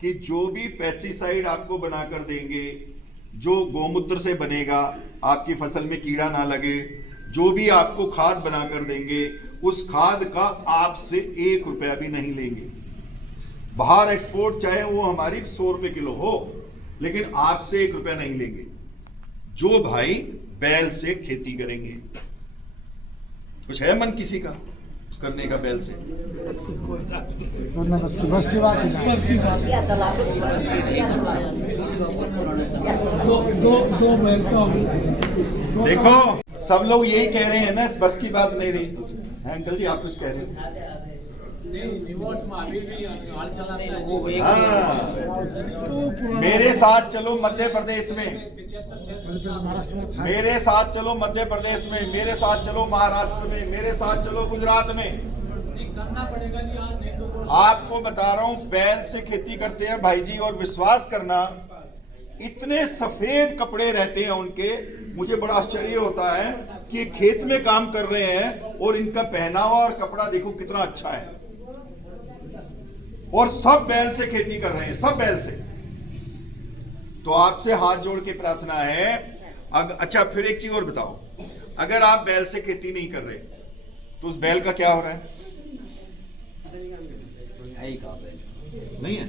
कि जो भी पेस्टिसाइड आपको बनाकर देंगे, जो गोमूत्र से बनेगा, आपकी फसल में कीड़ा ना लगे, जो भी आपको खाद बनाकर देंगे उस खाद का आपसे 1 रुपया भी नहीं लेंगे। बाहर एक्सपोर्ट चाहे वो हमारी 100 रुपए किलो हो, लेकिन आपसे 1 रुपया नहीं लेंगे जो भाई बैल से खेती करेंगे। कुछ है मन किसी का करने का बैल से? बस की बात दो बैल का देखो, सब लोग यही कह रहे हैं ना, बस की बात नहीं रही। अंकल जी आप कुछ कह रहे थे? हाँ, मेरे साथ चलो मध्य प्रदेश में, मेरे साथ चलो मध्य प्रदेश में, मेरे साथ चलो महाराष्ट्र में, मेरे साथ चलो गुजरात में। करना पड़ेगा जी, आज नहीं तो आपको बता रहा हूं, बैल से खेती करते हैं भाई जी, और विश्वास करना इतने सफेद कपड़े रहते हैं उनके, मुझे बड़ा आश्चर्य होता है कि खेत में काम कर रहे हैं और इनका पहनावा और कपड़ा देखो कितना अच्छा है, और सब बैल से खेती कर रहे हैं, सब बैल से। तो आपसे हाथ जोड़ के प्रार्थना है। अच्छा, फिर एक चीज और बताओ, अगर आप बैल से खेती नहीं कर रहे तो उस बैल का क्या हो रहा है? नहीं है।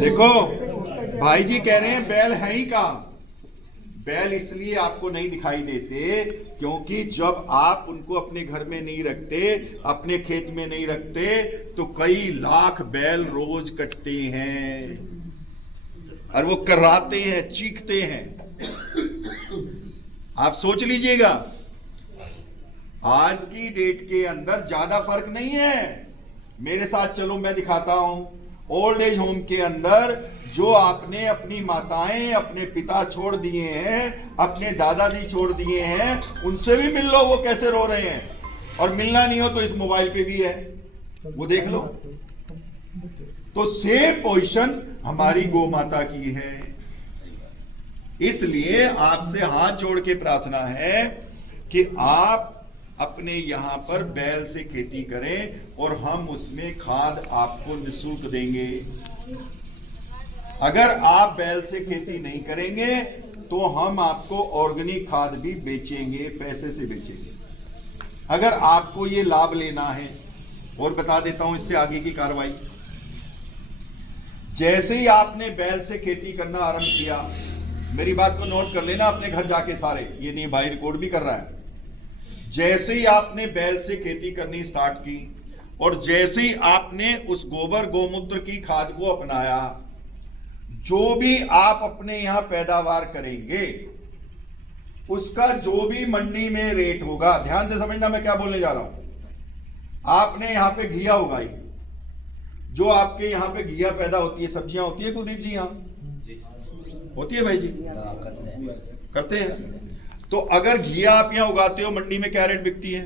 देखो भाई जी कह रहे हैं बैल है ही कहां। बैल इसलिए आपको नहीं दिखाई देते क्योंकि जब आप उनको अपने घर में नहीं रखते, अपने खेत में नहीं रखते, तो कई लाख बैल रोज कटते हैं और वो कराते हैं, चीखते हैं। आप सोच लीजिएगा, आज की डेट के अंदर ज्यादा फर्क नहीं है। मेरे साथ चलो, मैं दिखाता हूं। ओल्ड एज होम के अंदर जो आपने अपनी माताएं, अपने पिता छोड़ दिए हैं, अपने दादाजी छोड़ दिए हैं, उनसे भी मिल लो वो कैसे रो रहे हैं। और मिलना नहीं हो तो इस मोबाइल पे भी है, वो देख लो। तो सेम पोजीशन हमारी गौ माता की है। इसलिए आपसे हाथ जोड़ के प्रार्थना है कि आप अपने यहां पर बैल से खेती करें और हम उसमें खाद आपको निःशुल्क देंगे। अगर आप बैल से खेती नहीं करेंगे तो हम आपको ऑर्गेनिक खाद भी बेचेंगे, पैसे से बेचेंगे। अगर आपको ये लाभ लेना है, और बता देता हूं इससे आगे की कार्रवाई। जैसे ही आपने बैल से खेती करना आरंभ किया, मेरी बात को नोट कर लेना अपने घर जाके सारे, ये नहीं भाई रिकॉर्ड भी कर रहा है। जैसे ही आपने बैल से खेती करनी स्टार्ट की और जैसे ही आपने उस गोबर गोमूत्र की खाद को अपनाया, जो भी आप अपने यहां पैदावार करेंगे उसका जो भी मंडी में रेट होगा, ध्यान से समझना मैं क्या बोलने जा रहा हूं। आपने यहां पे घिया उगाई, जो आपके यहां पे घिया पैदा होती है, सब्जियां होती है कुलदीप जी, यहां होती है भाई जी, करते हैं। तो अगर घिया आप यहां उगाते हो, मंडी में क्या रेट बिकती है?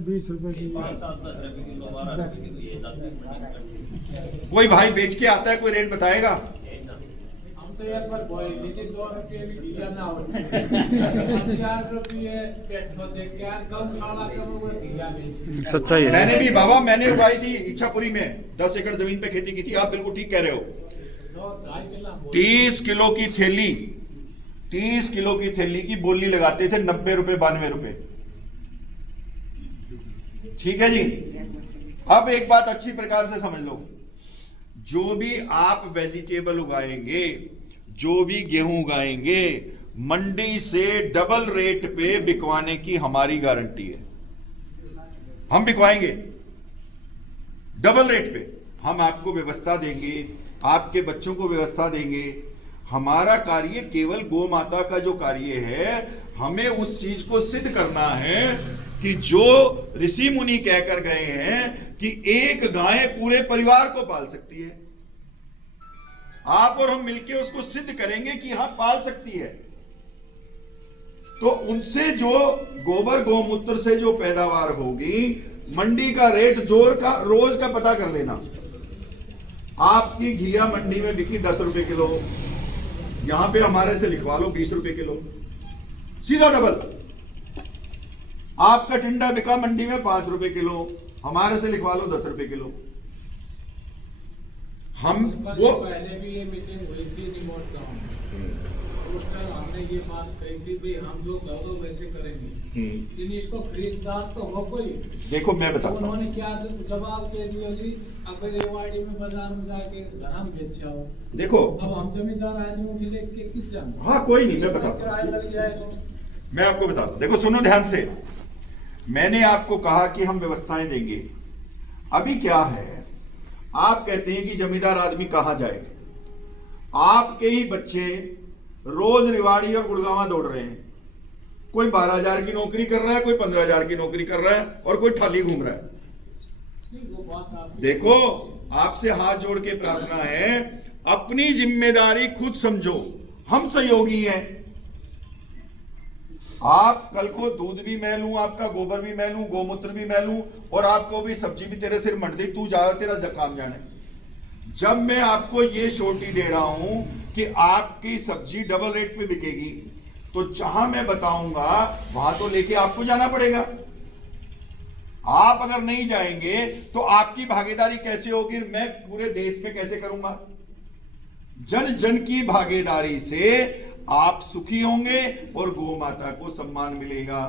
20 रुपए की। कोई भाई बेच के आता है, कोई रेट बताएगा? हम तो एक बार बोले जैसे 2 रुपये भी घिया ना हो 4 रुपये पेट होते क्या गौशाला के वो घिया बेच। सच्चाई है। मैंने भी बाबा, मैंने उगाई थी इच्छापुरी में, 10 एकड़ जमीन पे खेती की थी। आप बिल्कुल ठीक कह रहे हो। 30 किलो की थैली, 30 किलो की थैली की बोली लगाते थे 90 रुपए 92 रुपए। ठीक है जी। अब एक बात अच्छी प्रकार से समझ लो, जो भी आप वेजिटेबल उगाएंगे, जो भी गेहूं उगाएंगे, मंडी से डबल रेट पे बिकवाने की हमारी गारंटी है। हम बिकवाएंगे डबल रेट पे, हम आपको व्यवस्था देंगे, आपके बच्चों को व्यवस्था देंगे। हमारा कार्य केवल गौ माता का जो कार्य है, हमें उस चीज को सिद्ध करना है कि जो ऋषि मुनि कहकर गए हैं कि एक गाय पूरे परिवार को पाल सकती है, आप और हम मिलकर उसको सिद्ध करेंगे कि हां पाल सकती है। तो उनसे जो गोबर गोमूत्र से जो पैदावार होगी, मंडी का रेट रोज का पता कर लेना। आपकी घिया मंडी में बिकी 10 रुपए किलो, यहां पे हमारे से लिखवा लो 20 रुपए किलो, सीधा डबल। आपका टिंडा बिका मंडी में 5 रुपए किलो, हमारे से लिखवा लो 10 रुपए किलो। हम वो पहले भी ये मीटिंग हुई थी रिमोट गांव में, उस टाइम हमने ये बात कही थी भाई हम जो गौरव वैसे करेंगे, लेकिन इसको खरीददार तो हो कोई। देखो मैं बताता हूं, उन्होंने क्या जवाब दे दिया जी, अगर एवाड़ी में बाजार में जाके घर हम बेच आओ। देखो अब हम जमींदार आदमी जिले के किस जान, हाँ कोई नहीं, मैं बताता किराया लग जाएगा। मैं आपको बताता हूं। देखो सुनो ध्यान से, मैंने आपको कहा कि हम व्यवस्थाएं देंगे। अभी क्या है, आप कहते हैं कि जमींदार आदमी कहां जाए। आपके ही बच्चे रोज रिवाड़ी और गुड़गांवा दौड़ रहे हैं। कोई 12,000 की नौकरी कर रहा है, कोई 15,000 की नौकरी कर रहा है, और कोई थाली घूम रहा है। देखो आपसे हाथ जोड़ के प्रार्थना है, अपनी जिम्मेदारी खुद समझो। हम सहयोगी हैं। आप कल को दूध भी मैं लूं, आपका गोबर भी मैं लूं, गोमूत्र भी मैं लूं, और आपको भी सब्जी भी तेरे सिर मंड दी, तू जा तेरा काम जाने। जब मैं आपको ये श्योरिटी दे रहा हूं कि आपकी सब्जी डबल रेट पे बिकेगी, तो जहां मैं बताऊंगा वहां तो लेके आपको जाना पड़ेगा। आप अगर नहीं जाएंगे तो आपकी भागीदारी कैसे होगी, मैं पूरे देश में कैसे करूंगा। जन जन की भागीदारी से आप सुखी होंगे और गौ माता को सम्मान मिलेगा।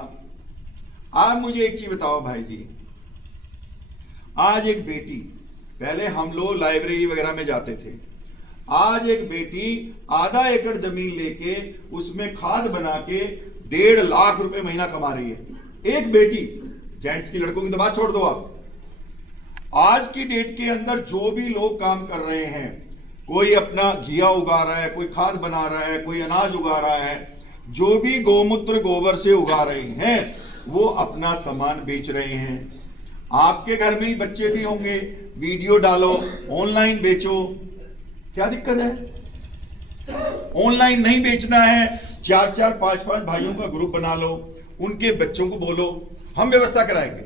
आप मुझे एक चीज बताओ भाई जी, आज एक बेटी, पहले हम लोग लाइब्रेरी वगैरह में जाते थे, आज एक बेटी आधा एकड़ जमीन लेके उसमें खाद बना के 1.5 लाख रुपए महीना कमा रही है। एक बेटी, जेंट्स की, लड़कों की तो बात छोड़ दो आप। आज की डेट के अंदर जो भी लोग काम कर रहे हैं, कोई अपना घिया उगा रहा है, कोई खाद बना रहा है, कोई अनाज उगा रहा है, जो भी गौमूत्र गोबर से उगा रहे हैं वो अपना सामान बेच रहे हैं। आपके घर में ही बच्चे भी होंगे, वीडियो डालो, ऑनलाइन बेचो, क्या दिक्कत है? ऑनलाइन नहीं बेचना है, 4-4 5-5 भाइयों का ग्रुप बना लो, उनके बच्चों को बोलो, हम व्यवस्था कराएंगे।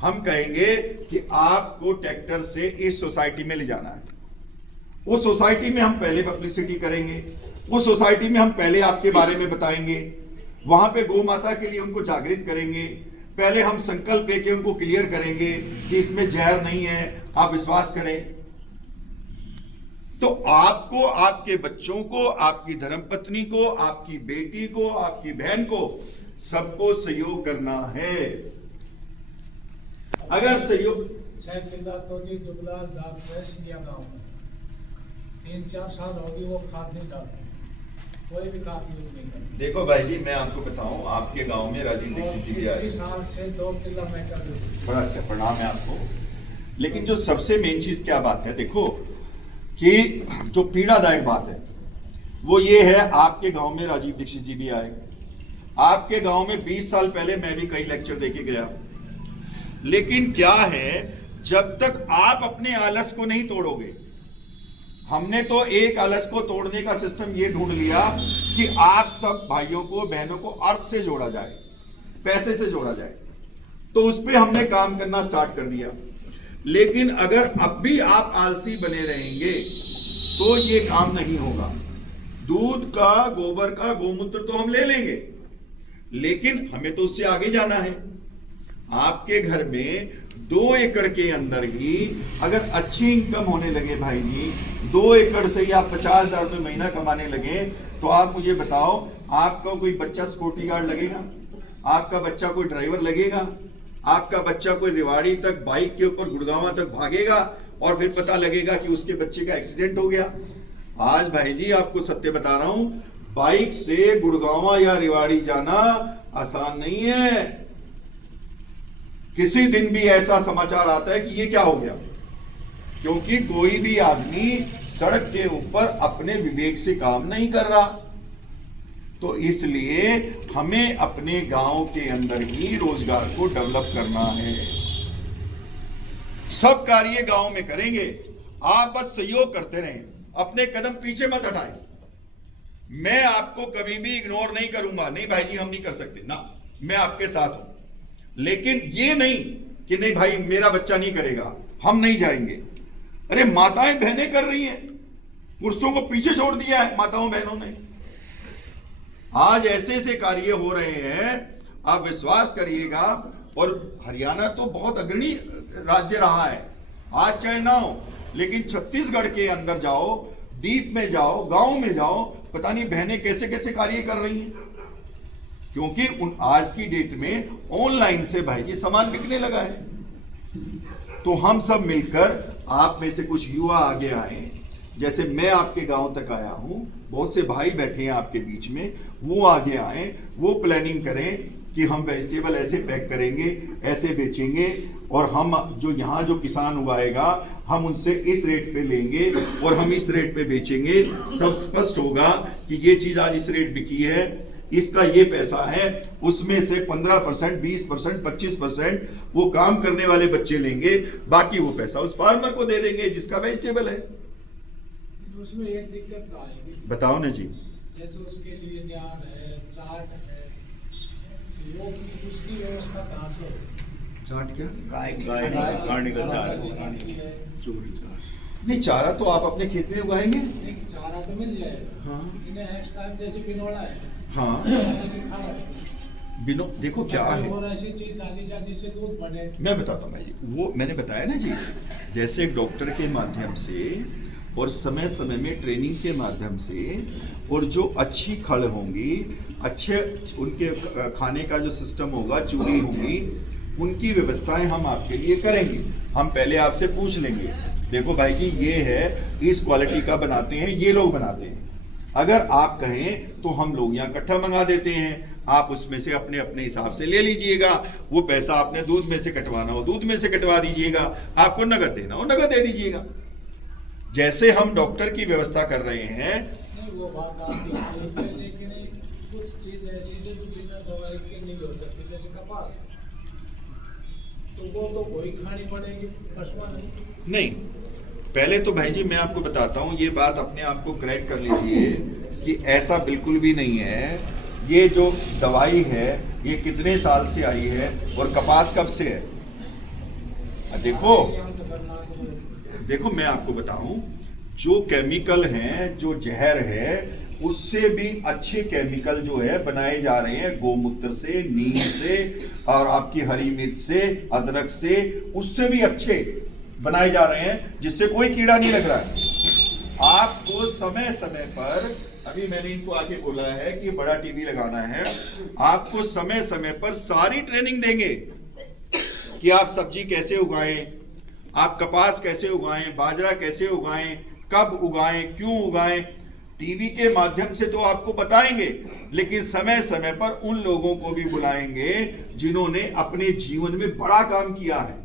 हम कहेंगे कि आपको ट्रैक्टर से इस सोसाइटी में ले जाना है, उस सोसाइटी में हम पहले पब्लिसिटी करेंगे, उस सोसाइटी में हम पहले आपके बारे में बताएंगे, वहां पे गौ माता के लिए उनको जागृत करेंगे, पहले हम संकल्प लेके उनको क्लियर करेंगे कि इसमें जहर नहीं है, आप विश्वास करें। तो आपको, आपके बच्चों को, आपकी धर्मपत्नी को, आपकी बेटी को, आपकी बहन को, सबको सहयोग करना है। अगर सहयोग 6 किला तो जी जुगला दाग में सिंधिया गांव में 3-4 साल हो गए वो खाद नहीं डालते, कोई भी खाद यूज नहीं करते। देखो भाई जी, मैं आपको बताऊं, आपके गांव में राजीव दीक्षित जी भी आए, साल से 2 किला मैं कर दूं। बड़ा अच्छा प्रणाम है आपको। लेकिन जो सबसे मेन चीज क्या बात है, देखो कि जो पीड़ादायक बात है वो ये है, आपके गांव में राजीव दीक्षित जी भी आए, आपके गांव में 20 साल पहले मैं भी कई लेक्चर देके गया। लेकिन क्या है, जब तक आप अपने आलस को नहीं तोड़ोगे, हमने तो एक आलस को तोड़ने का सिस्टम ये ढूंढ लिया कि आप सब भाइयों को, बहनों को अर्थ से जोड़ा जाए, पैसे से जोड़ा जाए, तो उस पर हमने काम करना स्टार्ट कर दिया। लेकिन अगर अब भी आप आलसी बने रहेंगे तो ये काम नहीं होगा। दूध का, गोबर का, गोमूत्र तो हम ले लेंगे, लेकिन हमें तो उससे आगे जाना है। आपके घर में 2 एकड़ के अंदर ही अगर अच्छी इनकम होने लगे भाई जी, 2 एकड़ से ही आप 50,000 रुपये महीना कमाने लगे, तो आप मुझे बताओ, आपका कोई बच्चा सिक्योरिटी गार्ड लगेगा? आपका बच्चा कोई ड्राइवर लगेगा? आपका बच्चा कोई रेवाड़ी तक बाइक के ऊपर गुड़गांव तक भागेगा और फिर पता लगेगा कि उसके बच्चे का एक्सीडेंट हो गया? आज भाई जी आपको सत्य बता रहा हूं, बाइक से गुड़गांव या रेवाड़ी जाना आसान नहीं है। किसी दिन भी ऐसा समाचार आता है कि ये क्या हो गया, क्योंकि कोई भी आदमी सड़क के ऊपर अपने विवेक से काम नहीं कर रहा। तो इसलिए हमें अपने गांव के अंदर ही रोजगार को डेवलप करना है। सब कार्य गांव में करेंगे, आप बस सहयोग करते रहें, अपने कदम पीछे मत हटाएं। मैं आपको कभी भी इग्नोर नहीं करूंगा, नहीं भाई जी हम नहीं कर सकते ना, मैं आपके साथ हूं। लेकिन ये नहीं कि नहीं भाई मेरा बच्चा नहीं करेगा, हम नहीं जाएंगे। अरे माताएं बहनें कर रही हैं, पुरुषों को पीछे छोड़ दिया है माताओं बहनों ने। आज ऐसे ऐसे कार्य हो रहे हैं, आप विश्वास करिएगा। और हरियाणा तो बहुत अग्रणी राज्य रहा है, आज चाहे ना हो, लेकिन छत्तीसगढ़ के अंदर जाओ, डीप में जाओ, गांव में जाओ, पता नहीं बहनें कैसे कैसे कार्य कर रही हैं। क्योंकि आज की डेट में ऑनलाइन से भाई जी सामान बिकने लगा है। तो हम सब मिलकर, आप में से कुछ युवा आगे आए, जैसे मैं आपके गांव तक आया हूं, बहुत से भाई बैठे हैं आपके बीच में, वो आगे आए, वो प्लानिंग करें कि हम वेजिटेबल ऐसे पैक करेंगे, ऐसे बेचेंगे, और हम जो यहाँ जो किसान उगाएगा हम उनसे इस रेट पे लेंगे और हम इस रेट पे बेचेंगे। सब स्पष्ट होगा कि ये चीज आज इस रेट बिकी है, इसका ये पैसा है, उसमें से 15%, 20%, 25% वो काम करने वाले बच्चे लेंगे, बाकी वो पैसा उस फार्मर को दे देंगे जिसका वेजिटेबल है। उसमें एक दिक्कत आएगी, बताओ ना जी। जैसे उसके लिए ज्ञान है, चार्ट है, वो उसकी व्यवस्था कहाँ से होगी? चार्ट क्या? चोरी नहीं, चारा तो आप अपने खेत में उगाएंगे। चारा तो मिल जाएगा, हाँ। नेक्स्ट टाइम जैसे बिनोड़ा है, हाँ, बिनो देखो क्या है, और ऐसी चीज डाली जाए जिससे दूध बने। मैं बताता हूँ भाई, वो मैंने बताया ना जी, जैसे एक डॉक्टर के माध्यम से और समय समय में ट्रेनिंग के माध्यम से, और जो अच्छी खड़ होंगी, अच्छे उनके खाने का जो सिस्टम होगा, चूल्ही होंगी, उनकी व्यवस्थाएं हम आपके लिए करेंगे। हम पहले आपसे पूछ लेंगे, देखो भाई जी ये है, इस क्वालिटी का बनाते हैं, ये लोग बनाते हैं। अगर आप कहें तो हम लोग यहाँ इकट्ठा मंगा देते हैं, आप उसमें से अपने अपने हिसाब से ले लीजिएगा। वो पैसा आपने दूध में से कटवाना हो दूध में से कटवा दीजिएगा, आपको नगद देना हो नगद दे दीजिएगा। जैसे हम डॉक्टर की व्यवस्था कर रहे हैं। नहीं, वो बात आपकी ठीक है, लेकिन कुछ चीज ऐसी है जो बिना दवाई के नहीं हो सकती, जैसे कपास, तो वो तो कोई खानी पड़ेगी, पशुओं नहीं, पहले तो भाई जी मैं आपको बताता हूँ, ये बात अपने आप को करेक्ट कर लीजिए कि ऐसा बिल्कुल भी नहीं है। ये जो दवाई है ये कितने साल से आई है और कपास कब से है? देखो मैं आपको बताऊं, जो केमिकल हैं, जो जहर है, उससे भी अच्छे केमिकल जो है बनाए जा रहे हैं गोमूत्र से, नीम से, और आपकी हरी मिर्च से, अदरक से, उससे भी अच्छे बनाए जा रहे हैं, जिससे कोई कीड़ा नहीं लग रहा है। आपको समय समय पर, अभी मैंने इनको आके बोला है कि बड़ा टीवी लगाना है, आपको समय समय पर सारी ट्रेनिंग देंगे कि आप सब्जी कैसे उगाएं, आप कपास कैसे उगाएं, बाजरा कैसे उगाएं, कब उगाएं, क्यों उगाएं। टीवी के माध्यम से तो आपको बताएंगे, लेकिन समय समय पर उन लोगों को भी बुलाएंगे जिन्होंने अपने जीवन में बड़ा काम किया है।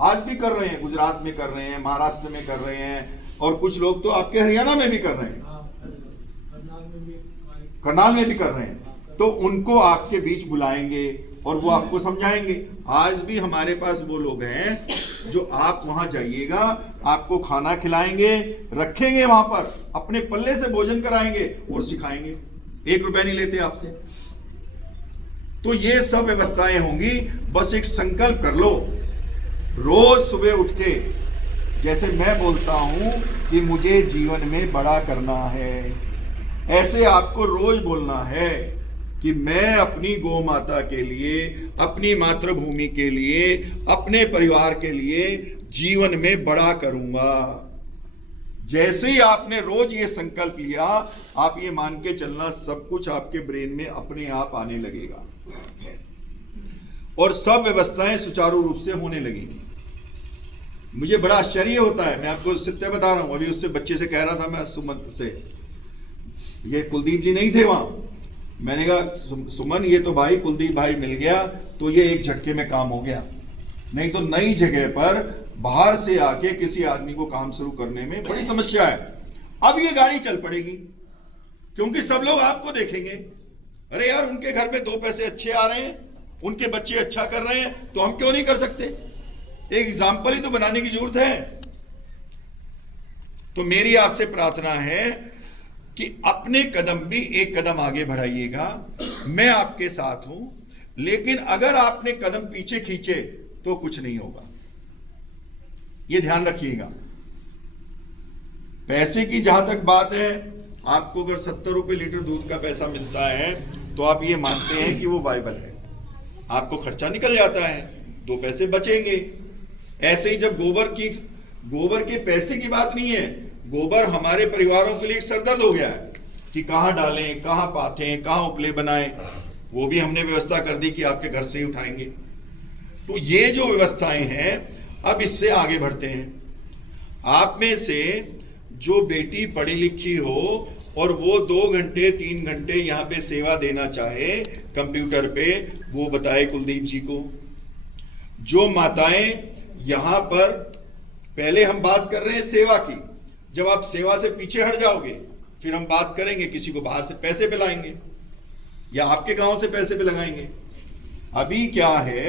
आज भी कर रहे हैं, गुजरात में कर रहे हैं, महाराष्ट्र में कर रहे हैं, और कुछ लोग तो आपके हरियाणा में भी कर रहे हैं, करनाल में भी कर रहे हैं। तो उनको आपके बीच बुलाएंगे और वो आपको समझाएंगे। आज भी हमारे पास वो लोग हैं जो आप वहां जाइएगा, आपको खाना खिलाएंगे, रखेंगे वहां पर, अपने पल्ले से भोजन कराएंगे और सिखाएंगे, 1 रुपया नहीं लेते आपसे। तो ये सब व्यवस्थाएं होंगी। बस एक संकल्प कर लो, रोज सुबह उठ के, जैसे मैं बोलता हूं कि मुझे जीवन में बड़ा करना है, ऐसे आपको रोज बोलना है कि मैं अपनी गौ माता के लिए, अपनी मातृभूमि के लिए, अपने परिवार के लिए जीवन में बड़ा करूंगा। जैसे ही आपने रोज ये संकल्प लिया, आप ये मान के चलना, सब कुछ आपके ब्रेन में अपने आप आने लगेगा और सब व्यवस्थाएं सुचारू रूप से होने लगेंगी। मुझे बड़ा आश्चर्य होता है, मैं आपको सत्य बता रहा हूं। अभी उससे बच्चे से कह रहा था मैं, सुमन से, ये कुलदीप जी नहीं थे वहां, मैंने कहा सुमन ये तो भाई कुलदीप भाई मिल गया तो ये एक झटके में काम हो गया, नहीं तो नई जगह पर बाहर से आके किसी आदमी को काम शुरू करने में बड़ी समस्या है। अब ये गाड़ी चल पड़ेगी क्योंकि सब लोग आपको देखेंगे, अरे यार उनके घर में 2 पैसे अच्छे आ रहे हैं, उनके बच्चे अच्छा कर रहे हैं, तो हम क्यों नहीं कर सकते? एक एग्जाम्पल ही तो बनाने की जरूरत है। तो मेरी आपसे प्रार्थना है कि अपने कदम भी एक कदम आगे बढ़ाइएगा। मैं आपके साथ हूं, लेकिन अगर आपने कदम पीछे खींचे तो कुछ नहीं होगा, ये ध्यान रखिएगा। पैसे की जहां तक बात है, आपको अगर 70 रुपए लीटर दूध का पैसा मिलता है तो आप ये मानते हैं कि वो वाइबल है, आपको खर्चा निकल जाता है, 2 पैसे बचेंगे। ऐसे ही जब गोबर के पैसे की बात नहीं है, गोबर हमारे परिवारों के लिए एक सरदर्द हो गया है कि कहां डालें, कहां पाथें, कहां उपले बनाएं, वो भी हमने व्यवस्था कर दी कि आपके घर से ही उठाएंगे। तो ये जो व्यवस्थाएं हैं, अब इससे आगे बढ़ते हैं। आप में से जो बेटी पढ़ी लिखी हो और वो 2 घंटे 3 घंटे यहाँ पे सेवा देना चाहे कंप्यूटर पे, वो बताए कुलदीप जी को। जो माताएं यहाँ पर, पहले हम बात कर रहे हैं सेवा की, जब आप सेवा से पीछे हट जाओगे फिर हम बात करेंगे किसी को बाहर से पैसे पे लाएंगे या आपके गांव से पैसे पे लगाएंगे। अभी क्या है,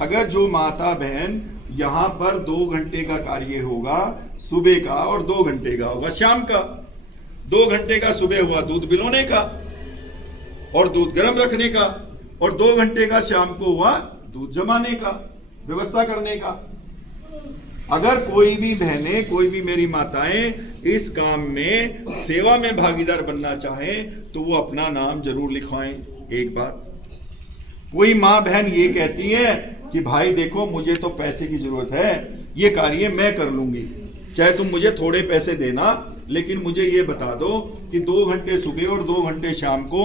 अगर जो माता बहन यहां पर 2 घंटे का कार्य होगा सुबह का और 2 घंटे का होगा शाम का। 2 घंटे का सुबह हुआ दूध बिलोने का और दूध गर्म रखने का, और 2 घंटे का शाम को हुआ दूध जमाने का, व्यवस्था करने का। अगर कोई भी बहनें, कोई भी मेरी माताएं इस काम में सेवा में भागीदार बनना चाहें तो वो अपना नाम जरूर लिखवाएं। एक बात, कोई माँ बहन ये कहती है कि भाई देखो मुझे तो पैसे की जरूरत है, ये कार्य मैं कर लूंगी, चाहे तुम मुझे थोड़े पैसे देना, लेकिन मुझे ये बता दो कि 2 घंटे सुबह और 2 घंटे शाम को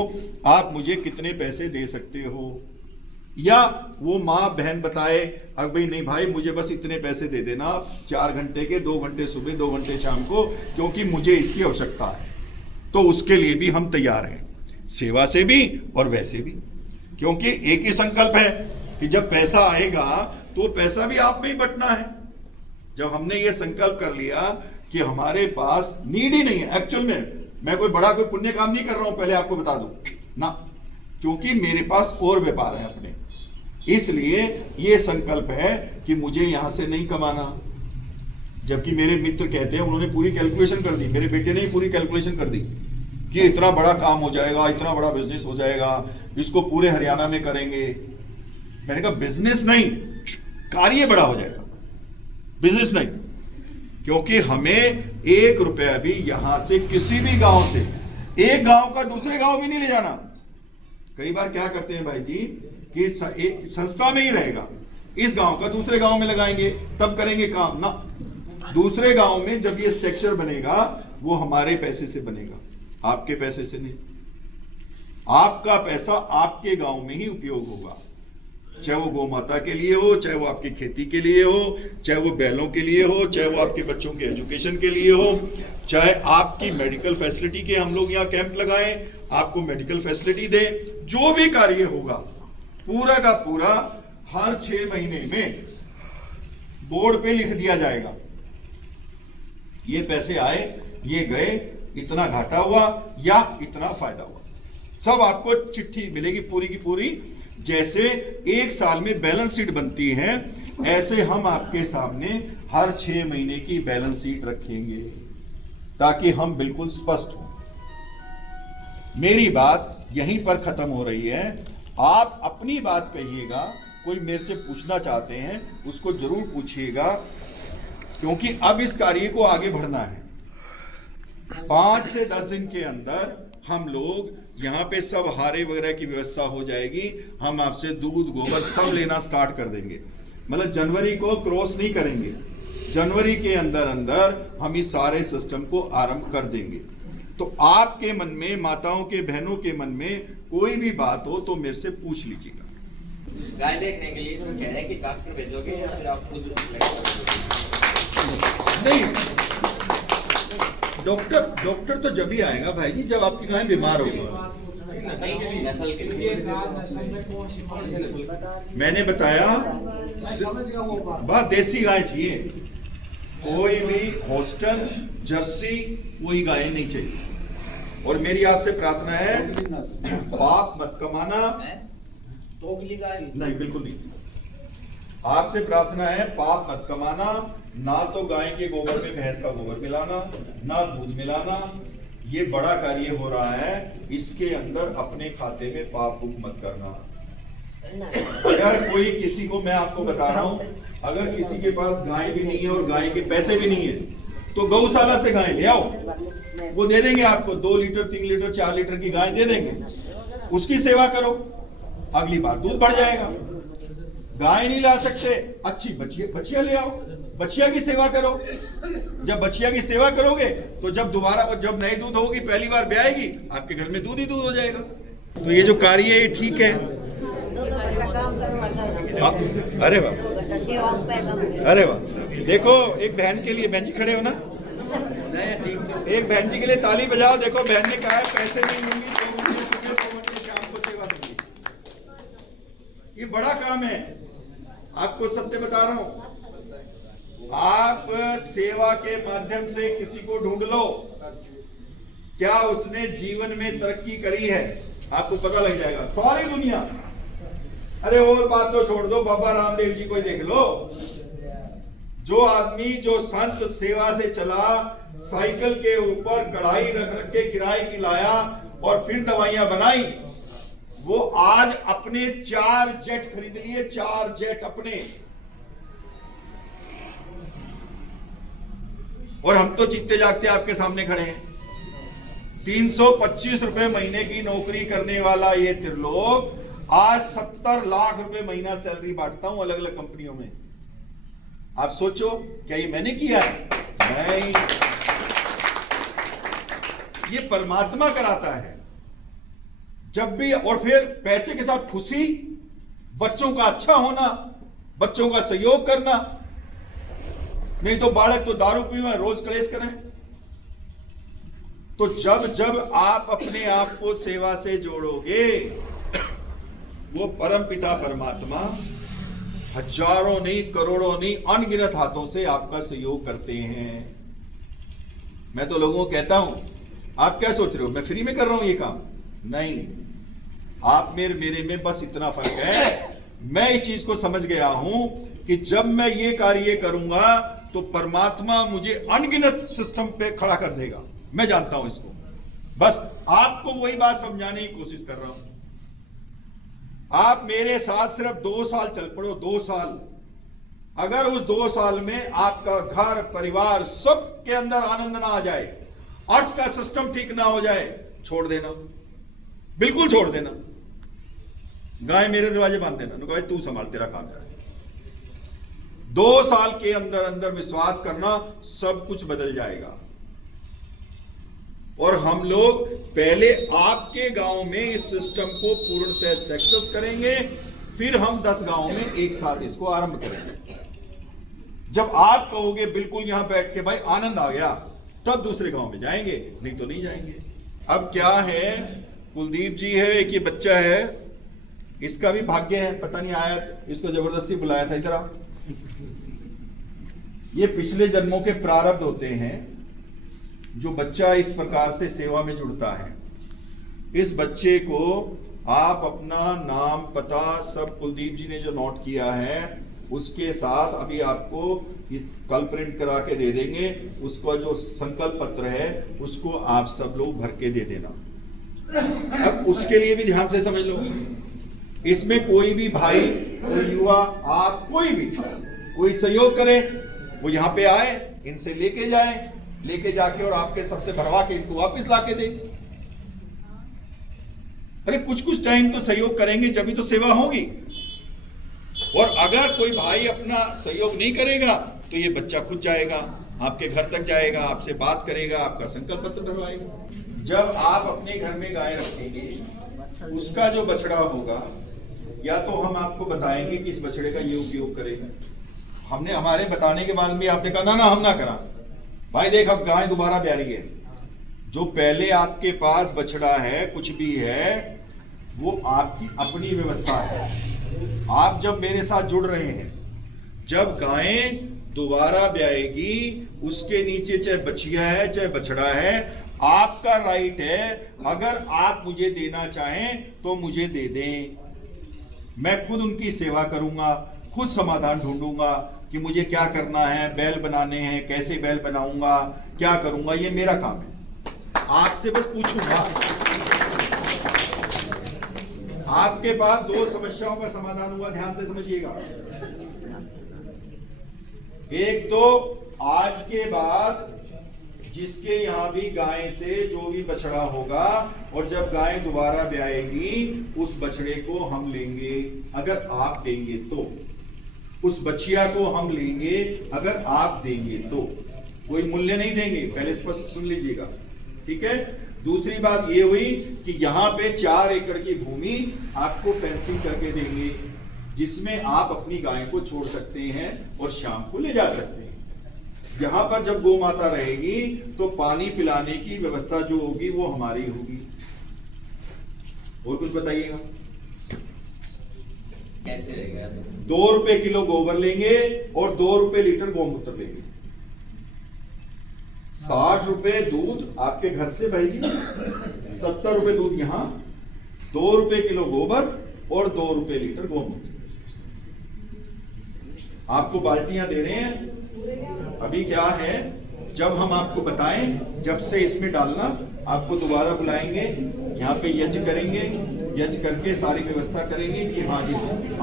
आप मुझे कितने पैसे दे सकते हो। या वो माँ बहन बताए, अब भाई नहीं भाई मुझे बस इतने पैसे दे देना 4 घंटे के, 2 घंटे सुबह 2 घंटे शाम को, क्योंकि मुझे इसकी आवश्यकता है। तो उसके लिए भी हम तैयार हैं, सेवा से भी और वैसे भी, क्योंकि एक ही संकल्प है कि जब पैसा आएगा तो पैसा भी आप में ही बंटना है। जब हमने ये संकल्प कर लिया कि हमारे पास नीड ही नहीं है, एक्चुअल में मैं कोई बड़ा कोई पुण्य काम नहीं कर रहा हूं, पहले आपको बता दूं ना, क्योंकि मेरे पास और व्यापार है अपने, इसलिए ये संकल्प है कि मुझे यहां से नहीं कमाना। जबकि मेरे मित्र कहते हैं, उन्होंने पूरी कैलकुलेशन कर दी, मेरे बेटे ने ही पूरी कैलकुलेशन कर दी कि इतना बड़ा काम हो जाएगा, इतना बड़ा बिजनेस हो जाएगा, इसको पूरे हरियाणा में करेंगे। मैंने कहा बिजनेस नहीं, कार्य बड़ा हो जाएगा, बिजनेस नहीं, क्योंकि हमें 1 रुपया भी यहां से किसी भी गांव से, एक गांव का दूसरे गांव भी नहीं ले जाना। कई बार क्या करते हैं भाई जी कि एक संस्था में ही रहेगा, इस गांव का दूसरे गांव में लगाएंगे, तब करेंगे काम ना। दूसरे गांव में जब ये स्ट्रक्चर बनेगा वो हमारे पैसे से बनेगा, आपके पैसे से नहीं। आपका पैसा आपके गांव में ही उपयोग होगा, चाहे वो गौ माता के लिए हो, चाहे वो आपकी खेती के लिए हो, चाहे वो बैलों के लिए हो, चाहे वो आपके बच्चों के एजुकेशन के लिए हो, चाहे आपकी मेडिकल फैसिलिटी के हम लोग यहाँ कैंप लगाएं, आपको मेडिकल फैसिलिटी दें, जो भी कार्य होगा पूरा का पूरा हर 6 महीने में बोर्ड पे लिख दिया जाएगा। ये पैसे आए, ये गए, इतना घाटा हुआ या इतना फायदा हुआ, सब आपको चिट्ठी मिलेगी पूरी की पूरी। जैसे एक साल में बैलेंस शीट बनती है, ऐसे हम आपके सामने हर 6 महीने की बैलेंस शीट रखेंगे, ताकि हम बिल्कुल स्पष्ट हों। मेरी बात यहीं पर खत्म हो रही है। आप अपनी बात कहिएगा, कोई मेरे से पूछना चाहते हैं उसको जरूर पूछिएगा, क्योंकि अब इस कार्य को आगे बढ़ना है। 5 से 10 दिन के अंदर हम लोग यहाँ पे सब हारे वगैरह की व्यवस्था हो जाएगी, हम आपसे दूध गोबर सब लेना स्टार्ट कर देंगे। मतलब जनवरी को क्रॉस नहीं करेंगे, जनवरी के अंदर अंदर हम इस सारे सिस्टम को आरंभ कर देंगे। तो आपके मन में, माताओं के, बहनों के मन में कोई भी बात हो तो मेरे से पूछ लीजिएगा। गाय देखने के लिए इसमें कह रहे हैं कि डॉक्टर भेजोगे या फिर आप खुद? नहीं, डॉक्टर तो जब ही आएगा भाई जी जब आपकी गाय बीमार होगी। नस्ल के लिए मैंने बताया बात, देसी गाय चाहिए, कोई भी हॉस्टन जर्सी कोई गाय नहीं चाहिए। और मेरी आपसे प्रार्थना है, पाप मत कमाना, तोगली गाय नहीं बिल्कुल नहीं। आपसे प्रार्थना है, पाप मत कमाना, ना तो गाय के गोबर में भैंस का गोबर मिलाना, ना दूध मिलाना। ये बड़ा कार्य हो रहा है, इसके अंदर अपने खाते में पाप बुक मत करना। अगर कोई किसी को, मैं आपको बता रहा हूं, अगर किसी के पास गाय भी नहीं है और गाय के पैसे भी नहीं है, तो गौशाला से गाय ले आओ, वो दे देंगे आपको 2 लीटर 3 लीटर 4 लीटर की गाय दे देंगे, उसकी सेवा करो, अगली बार दूध बढ़ जाएगा। गाय नहीं ला सकते, अच्छी बछिया ले आओ, बछिया की सेवा करो। जब बछिया की सेवा करोगे तो जब दोबारा जब नई दूध होगी, पहली बार ब्याएगी, आपके घर में दूध ही दूध हो जाएगा। तो ये जो कार्य है ये ठीक है। अरे वाह, अरे वाह, देखो एक बहन के लिए, बहन जी खड़े हो ना, एक बहन जी के लिए ताली बजाओ। देखो बहन ने कहा है पैसे नहीं लूंगी तो शाम को सेवा दूंगी। ये बड़ा काम है, आपको सत्य बता रहा हूं। आप सेवा के माध्यम से किसी को ढूंढ लो, क्या उसने जीवन में तरक्की करी है, आपको पता लग जाएगा। सारी दुनिया, अरे और बात तो छोड़ दो, बाबा रामदेव जी को ही देख लो। जो आदमी, जो संत सेवा से चला, साइकिल के ऊपर कढ़ाई रख रख के किराए की लाया और फिर दवाइयां बनाई, वो आज अपने 4 जेट खरीद लिए, 4 जेट अपने। और हम तो जीतते जागते आपके सामने खड़े हैं। 325 रुपए महीने की नौकरी करने वाला ये त्रिलोक आज 70 लाख रुपए महीना सैलरी बांटता हूं अलग अलग कंपनियों में। आप सोचो, क्या ये मैंने किया है? नहीं, ये परमात्मा कराता है। जब भी, और फिर पैसे के साथ खुशी, बच्चों का अच्छा होना, बच्चों का सहयोग करना। नहीं तो बालक तो दारू पीवे, रोज क्लेश करें। तो जब जब आप अपने आप को सेवा से जोड़ोगे, वो परम पिता परमात्मा हजारों नहीं, करोड़ों नहीं, अनगिनत हाथों से आपका सहयोग करते हैं। मैं तो लोगों को कहता हूं, आप क्या सोच रहे हो मैं फ्री में कर रहा हूं ये काम? नहीं, आप मेरे में बस इतना फर्क है, मैं इस चीज को समझ गया हूं कि जब मैं ये कार्य करूंगा तो परमात्मा मुझे अनगिनत सिस्टम पे खड़ा कर देगा। मैं जानता हूं इसको, बस आपको वही बात समझाने की कोशिश कर रहा हूं। आप मेरे साथ सिर्फ 2 साल चल पड़ो, 2 साल। अगर उस 2 साल में आपका घर परिवार सब के अंदर आनंद ना आ जाए, अर्थ का सिस्टम ठीक ना हो जाए, छोड़ देना, बिल्कुल छोड़ देना। गाय मेरे दरवाजे बांध देना, गाय तू संभाल, तेरा काम है। 2 साल के अंदर अंदर विश्वास करना, सब कुछ बदल जाएगा। और हम लोग पहले आपके गांव में इस सिस्टम को पूर्णतः सक्सेस करेंगे, फिर हम 10 गांव में एक साथ इसको आरंभ करेंगे। जब आप कहोगे बिल्कुल यहां बैठ के भाई आनंद आ गया, तब दूसरे गांव में जाएंगे, नहीं तो नहीं जाएंगे। अब क्या है, कुलदीप जी है, एक ये बच्चा है, इसका भी भाग्य है, पता नहीं आया, इसको जबरदस्ती बुलाया था इधर आ। ये पिछले जन्मों के प्रारब्ध होते हैं जो बच्चा इस प्रकार से सेवा में जुड़ता है। इस बच्चे को आप अपना नाम पता सब कुलदीप जी ने जो नोट किया है उसके साथ अभी आपको कल प्रिंट करा के दे देंगे। उसका जो संकल्प पत्र है उसको आप सब लोग भर के दे देना। अब उसके लिए भी ध्यान से समझ लो, इसमें कोई भी भाई, कोई युवा, आप कोई सहयोग करे, वो यहां पे आए, इनसे लेके जाए, लेके जाके और आपके सबसे भरवा के इनको वापस लाके दे। अरे कुछ टाइम तो सहयोग करेंगे, जब भी तो सेवा होगी। और अगर कोई भाई अपना सहयोग नहीं करेगा तो ये बच्चा खुद जाएगा, आपके घर तक जाएगा, आपसे बात करेगा, आपका संकल्प पत्र भरवाएगा। जब आप अपने घर में गाय रखेंगे, उसका जो बछड़ा होगा, या तो हम आपको बताएंगे कि इस बछड़े का ये उपयोग करेंगे। हमने हमारे बताने के बाद भी आपने कहा ना हम ना करा, भाई देख अब गाय दोबारा ब्यारी है। जो पहले आपके पास बछड़ा है, कुछ भी है, वो आपकी अपनी व्यवस्था है। आप जब मेरे साथ जुड़ रहे हैं, जब गायें दोबारा ब्याएगी, उसके नीचे चाहे बछिया है चाहे बछड़ा है, आपका राइट है। अगर आप मुझे देना चाहें तो मुझे दे दें, मैं खुद उनकी सेवा करूंगा, खुद समाधान ढूंढूंगा कि मुझे क्या करना है, बैल बनाने हैं, कैसे बैल बनाऊंगा, क्या करूंगा, ये मेरा काम है। आपसे बस पूछूंगा। आपके पास 2 समस्याओं का समाधान हुआ, ध्यान से समझिएगा। एक तो आज के बाद जिसके यहां भी गाय से जो भी बछड़ा होगा, और जब गाय दोबारा ब्याएगी उस बछड़े को हम लेंगे अगर आप देंगे तो, उस बछिया को हम लेंगे अगर आप देंगे तो। कोई मूल्य नहीं देंगे, पहले स्पष्ट सुन लीजिएगा, ठीक है। दूसरी बात ये हुई कि यहां पे 4 एकड़ की भूमि आपको फेंसिंग करके देंगे, जिसमें आप अपनी गाय को छोड़ सकते हैं और शाम को ले जा सकते हैं। यहां पर जब गौ माता रहेगी तो पानी पिलाने की व्यवस्था जो होगी वो हमारी होगी। और कुछ बताइएगा। कैसे रहेगा? 2 रुपए किलो गोबर लेंगे और 2 रुपए लीटर गौमूत्र लेंगे। 60 रुपए दूध आपके घर से भाई, 70 रुपए दूध यहां, 2 रुपए किलो गोबर और 2 रुपए लीटर गौमूत्र। आपको बाल्टियां दे रहे हैं। अभी क्या है, जब हम आपको बताएं, जब से इसमें डालना, आपको दोबारा बुलाएंगे, यहाँ पे यज्ञ करेंगे, यज्ञ करके सारी व्यवस्था करेंगे कि हाँ जी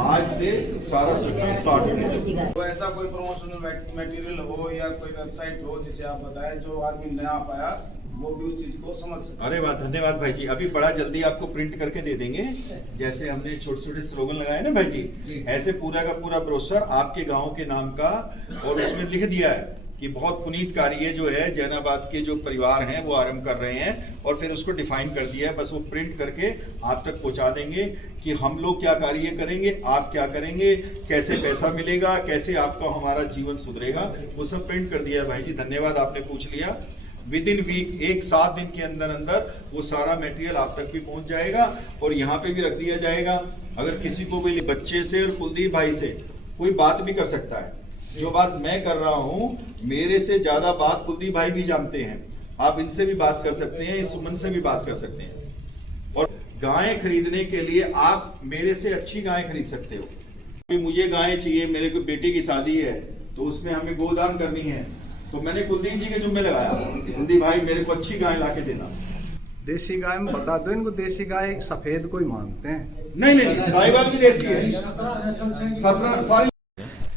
आज से सारा सिस्टम स्टार्ट हो गया। तो ऐसा कोई प्रमोशनल मटेरियल हो या कोई वेबसाइट हो जिसे आप बताएं, जो आदमी नया पाया वो भी उस चीज को समझ सके। अरे वाह, धन्यवाद भाई जी। अभी बड़ा जल्दी आपको प्रिंट करके दे देंगे। जैसे हमने छोटे छोटे स्लोगन लगाए ना भाई जी, ऐसे पूरा का पूरा ब्रोशर आपके गांव के नाम का, और उसमें लिख दिया है कि बहुत पुनीत कार्य जो है जैनाबाद के जो परिवार हैं वो आरंभ कर रहे हैं और फिर उसको डिफाइन कर दिया है। बस वो प्रिंट करके आप तक पहुंचा देंगे कि हम लोग क्या कार्य करेंगे, आप क्या करेंगे, कैसे पैसा मिलेगा, कैसे आपका हमारा जीवन सुधरेगा, वो सब प्रिंट कर दिया है। भाई जी धन्यवाद, आपने पूछ लिया। विद इन वीक, 7 दिन के अंदर अंदर वो सारा मटेरियल आप तक भी पहुंच जाएगा और यहाँ पे भी रख दिया जाएगा। अगर किसी को भी बच्चे से और कुलदीप भाई से कोई बात भी कर सकता है। जो बात मैं कर रहा हूँ मेरे से ज्यादा बात कुलदीप भाई भी जानते हैं। आप इनसे भी बात कर सकते हैं, सुमन से भी बात कर सकते हैं। और गाय खरीदने के लिए आप मेरे से अच्छी गाय खरीद सकते हो। मुझे गाय चाहिए, मेरे को बेटे की शादी है तो उसमें हमें गोदान करनी है, तो मैंने कुलदीप जी के जुम्मे लगाया, कुलदीप भाई मेरे को अच्छी गाय लाके देना। देसी गाय में बता दो इनको, देसी गाय सफेद को ही मानते हैं। नहीं साहिवाल भी देसी है। 17 साल।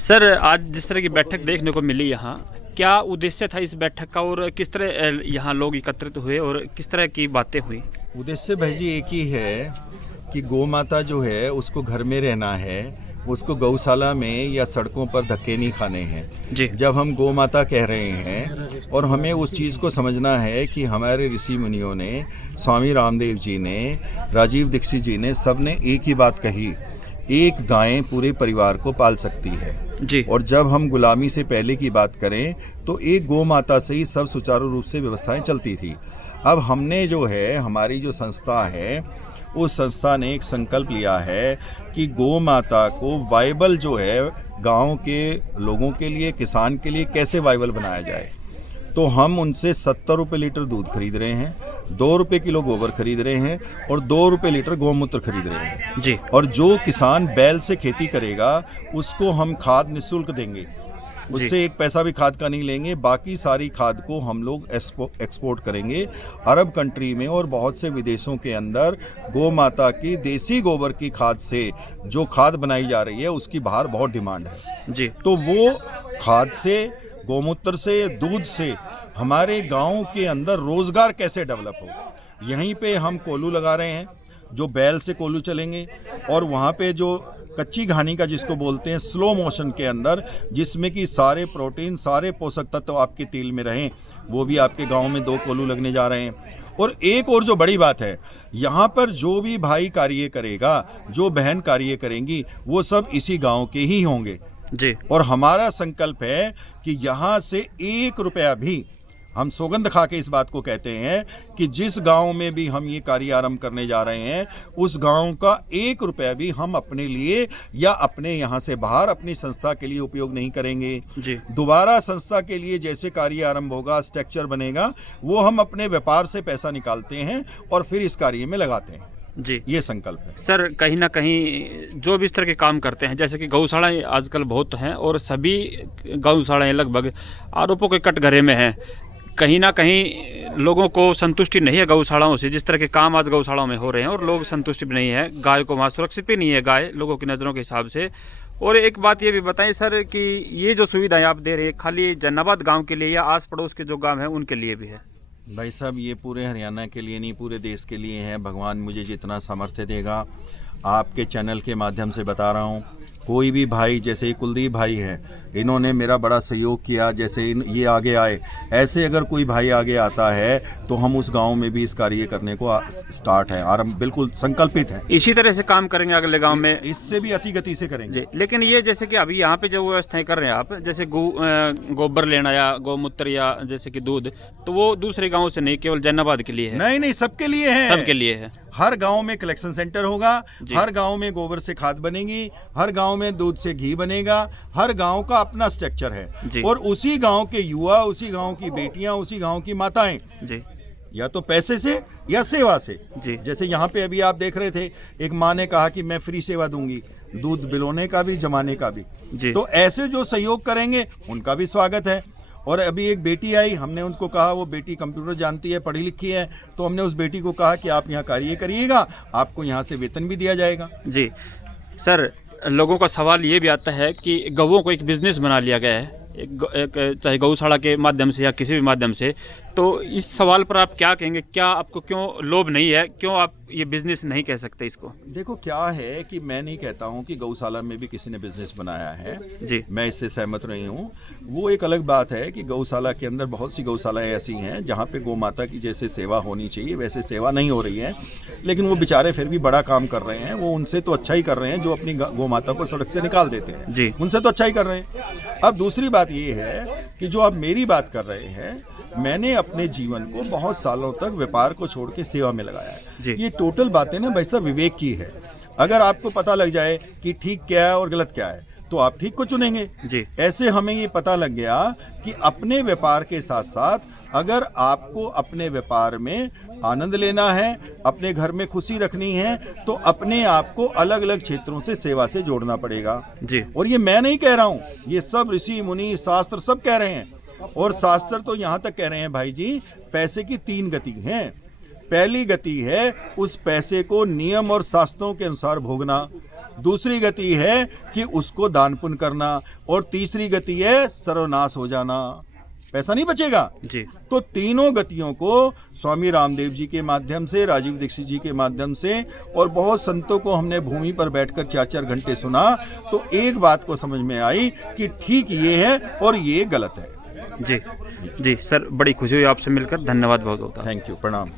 सर आज जिस तरह की बैठक देखने को मिली यहाँ, क्या उद्देश्य था इस बैठक का और किस तरह यहाँ लोग एकत्रित हुए और किस तरह की बातें हुई? उद्देश्य भाई जी एक ही है कि गौ माता जो है उसको घर में रहना है, उसको गौशाला में या सड़कों पर धक्के नहीं खाने हैं जी। जब हम गौ माता कह रहे हैं और हमें उस चीज़ को समझना है कि हमारे ऋषि मुनियों ने, स्वामी रामदेव जी ने, राजीव दीक्षित जी ने, सब ने एक ही बात कही, एक गाय पूरे परिवार को पाल सकती है जी। और जब हम गुलामी से पहले की बात करें तो एक गौ माता से ही सब सुचारू रूप से व्यवस्थाएं चलती थी। अब हमने जो है, हमारी जो संस्था है, उस संस्था ने एक संकल्प लिया है कि गौ माता को वाइबल जो है गांव के लोगों के लिए, किसान के लिए कैसे वाइबल बनाया जाए। तो हम उनसे 70 रुपये लीटर दूध खरीद रहे हैं, 2 रुपये किलो गोबर खरीद रहे हैं और 2 रुपये लीटर गौमूत्र खरीद रहे हैं जी। और जो किसान बैल से खेती करेगा उसको हम खाद निःशुल्क देंगे, उससे एक पैसा भी खाद का नहीं लेंगे। बाकी सारी खाद को हम लोग एक्सपोर्ट करेंगे अरब कंट्री में और बहुत से विदेशों के अंदर। गौ माता की देसी गोबर की खाद से जो खाद बनाई जा रही है उसकी बाहर बहुत डिमांड है जी। तो वो खाद से, गौमूत्र से, दूध से हमारे गांव के अंदर रोजगार कैसे डेवलप हो। यहीं पे हम कोल्हू लगा रहे हैं जो बैल से कोल्हू चलेंगे और वहाँ पे जो कच्ची घानी का जिसको बोलते हैं स्लो मोशन के अंदर, जिसमें कि सारे प्रोटीन, सारे पोषक तत्व आपके तेल में रहें, वो भी आपके गांव में 2 कोल्हू लगने जा रहे हैं। और एक और जो बड़ी बात है, यहाँ पर जो भी भाई कार्य करेगा, जो बहन कार्य करेंगी, वो सब इसी गांव के ही होंगे जी। और हमारा संकल्प है कि यहाँ से 1 रुपया भी, हम सौगंध खा के इस बात को कहते हैं कि जिस गांव में भी हम ये कार्य आरंभ करने जा रहे हैं उस गांव का 1 रुपया भी हम अपने लिए या अपने यहाँ से बाहर अपनी संस्था के लिए उपयोग नहीं करेंगे जी। दोबारा संस्था के लिए जैसे कार्य आरंभ होगा, स्ट्रक्चर बनेगा, वो हम अपने व्यापार से पैसा निकालते हैं और फिर इस कार्य में लगाते हैं जी। ये संकल्प है। सर कहीं ना कहीं जो भी इस तरह के काम करते हैं, जैसे कि गौशालाएं आजकल बहुत हैं और सभी गौशालाएं लगभग आरोपों के कटघरे में हैं, कहीं ना कहीं लोगों को संतुष्टि नहीं है गौशालाओं से, जिस तरह के काम आज गौशालाओं में हो रहे हैं और लोग संतुष्टि भी नहीं है, गाय को वहाँ सुरक्षित भी नहीं है गाय लोगों की नज़रों के हिसाब से। और एक बात ये भी बताएं सर कि ये जो सुविधाएं आप दे रहे हैं खाली जैनाबाद गांव के लिए या आस पड़ोस के जो गांव हैं उनके लिए भी है? भाई साहब ये पूरे हरियाणा के लिए नहीं, पूरे देश के लिए है। भगवान मुझे जितना सामर्थ्य देगा, आपके चैनल के माध्यम से बता रहा हूँ, कोई भी भाई, जैसे कुलदीप भाई हैं, इन्होंने मेरा बड़ा सहयोग किया, जैसे ये आगे आए, ऐसे अगर कोई भाई आगे आता है तो हम उस गांव में भी इस कार्य करने को स्टार्ट है, आरंभ बिल्कुल संकल्पित है। इसी तरह से काम करेंगे अगले गांव में? इससे भी अति गति से करेंगे जी। लेकिन ये जैसे कि अभी यहाँ पे जो व्यवस्थाएं कर रहे हैं आप, जैसे गोबर लेना या गौमूत्र या जैसे कि दूध, तो वो दूसरे गाँव से नहीं, केवल जैनाबाद के लिए है? नहीं, सबके लिए है, सबके लिए है। हर गांव में कलेक्शन सेंटर होगा, हर गांव में गोबर से खाद बनेगी, हर गांव में दूध से घी बनेगा, हर गांव का अपना स्ट्रक्चर है और उसी गांव के युवा, उसी गांव की बेटियां, उसी गांव की माताएं जी, या तो पैसे से या सेवा से जी। जैसे यहाँ पे अभी आप देख रहे थे, एक माँ ने कहा कि मैं फ्री सेवा दूंगी, दूध बिलोने का भी, जमाने का भी। तो ऐसे जो सहयोग करेंगे उनका भी स्वागत है। और अभी एक बेटी आई, हमने उनको कहा, वो बेटी कंप्यूटर जानती है, पढ़ी लिखी है, तो हमने उस बेटी को कहा कि आप यहाँ कार्य करिएगा, आपको यहाँ से वेतन भी दिया जाएगा। जी। सर लोगों का सवाल ये भी आता है कि गौओं को एक बिजनेस बना लिया गया है चाहे गौशाला के माध्यम से या किसी भी माध्यम से, तो इस सवाल पर आप क्या कहेंगे? क्या आपको क्यों लोभ नहीं है, क्यों आप ये बिजनेस नहीं कह सकते इसको? देखो क्या है कि मैं नहीं कहता हूं कि गौशाला में भी किसी ने बिजनेस बनाया है जी। मैं इससे सहमत नहीं हूं। वो एक अलग बात है कि गौशाला के अंदर बहुत सी गौशालाएं ऐसी हैं जहां पे गौ माता की जैसे सेवा होनी चाहिए वैसे सेवा नहीं हो रही है, लेकिन वो बेचारे फिर भी बड़ा काम कर रहे हैं। वो उनसे तो अच्छा ही कर रहे हैं जो अपनी गौ माता को सड़क से निकाल देते हैं जी। उनसे तो अच्छा ही कर रहे हैं। अब दूसरी बात ये है कि जो आप मेरी बात कर रहे हैं, मैंने अपने जीवन को बहुत सालों तक व्यापार को छोड़ के सेवा में लगाया जी। है। ये टोटल बातें ना भाई साहब विवेक की है। अगर आपको पता लग जाए कि ठीक क्या है और गलत क्या है तो आप ठीक को चुनेंगे जी। ऐसे हमें ये पता लग गया कि अपने व्यापार के साथ साथ अगर आपको अपने व्यापार में आनंद लेना है, अपने घर में खुशी रखनी है, तो अपने आप को अलग अलग क्षेत्रों से सेवा से जोड़ना पड़ेगा जी। और ये मैं नहीं कह रहा हूँ, ये सब ऋषि मुनि शास्त्र सब कह रहे हैं। और शास्त्र तो यहाँ तक कह रहे हैं भाई जी, पैसे की 3 गति हैं। पहली गति है उस पैसे को नियम और शास्त्रों के अनुसार भोगना, दूसरी गति है कि उसको दान पुण्य करना, और तीसरी गति है सर्वनाश हो जाना, पैसा नहीं बचेगा जी। तो तीनों गतियों को स्वामी रामदेव जी के माध्यम से, राजीव दीक्षित जी के माध्यम से और बहुत संतों को हमने भूमि पर बैठकर 4-4 घंटे सुना, तो एक बात को समझ में आई कि ठीक ये है और ये गलत है। जी जी सर, बड़ी खुशी हुई आपसे मिलकर। धन्यवाद बहुत बहुत। थैंक यू, प्रणाम।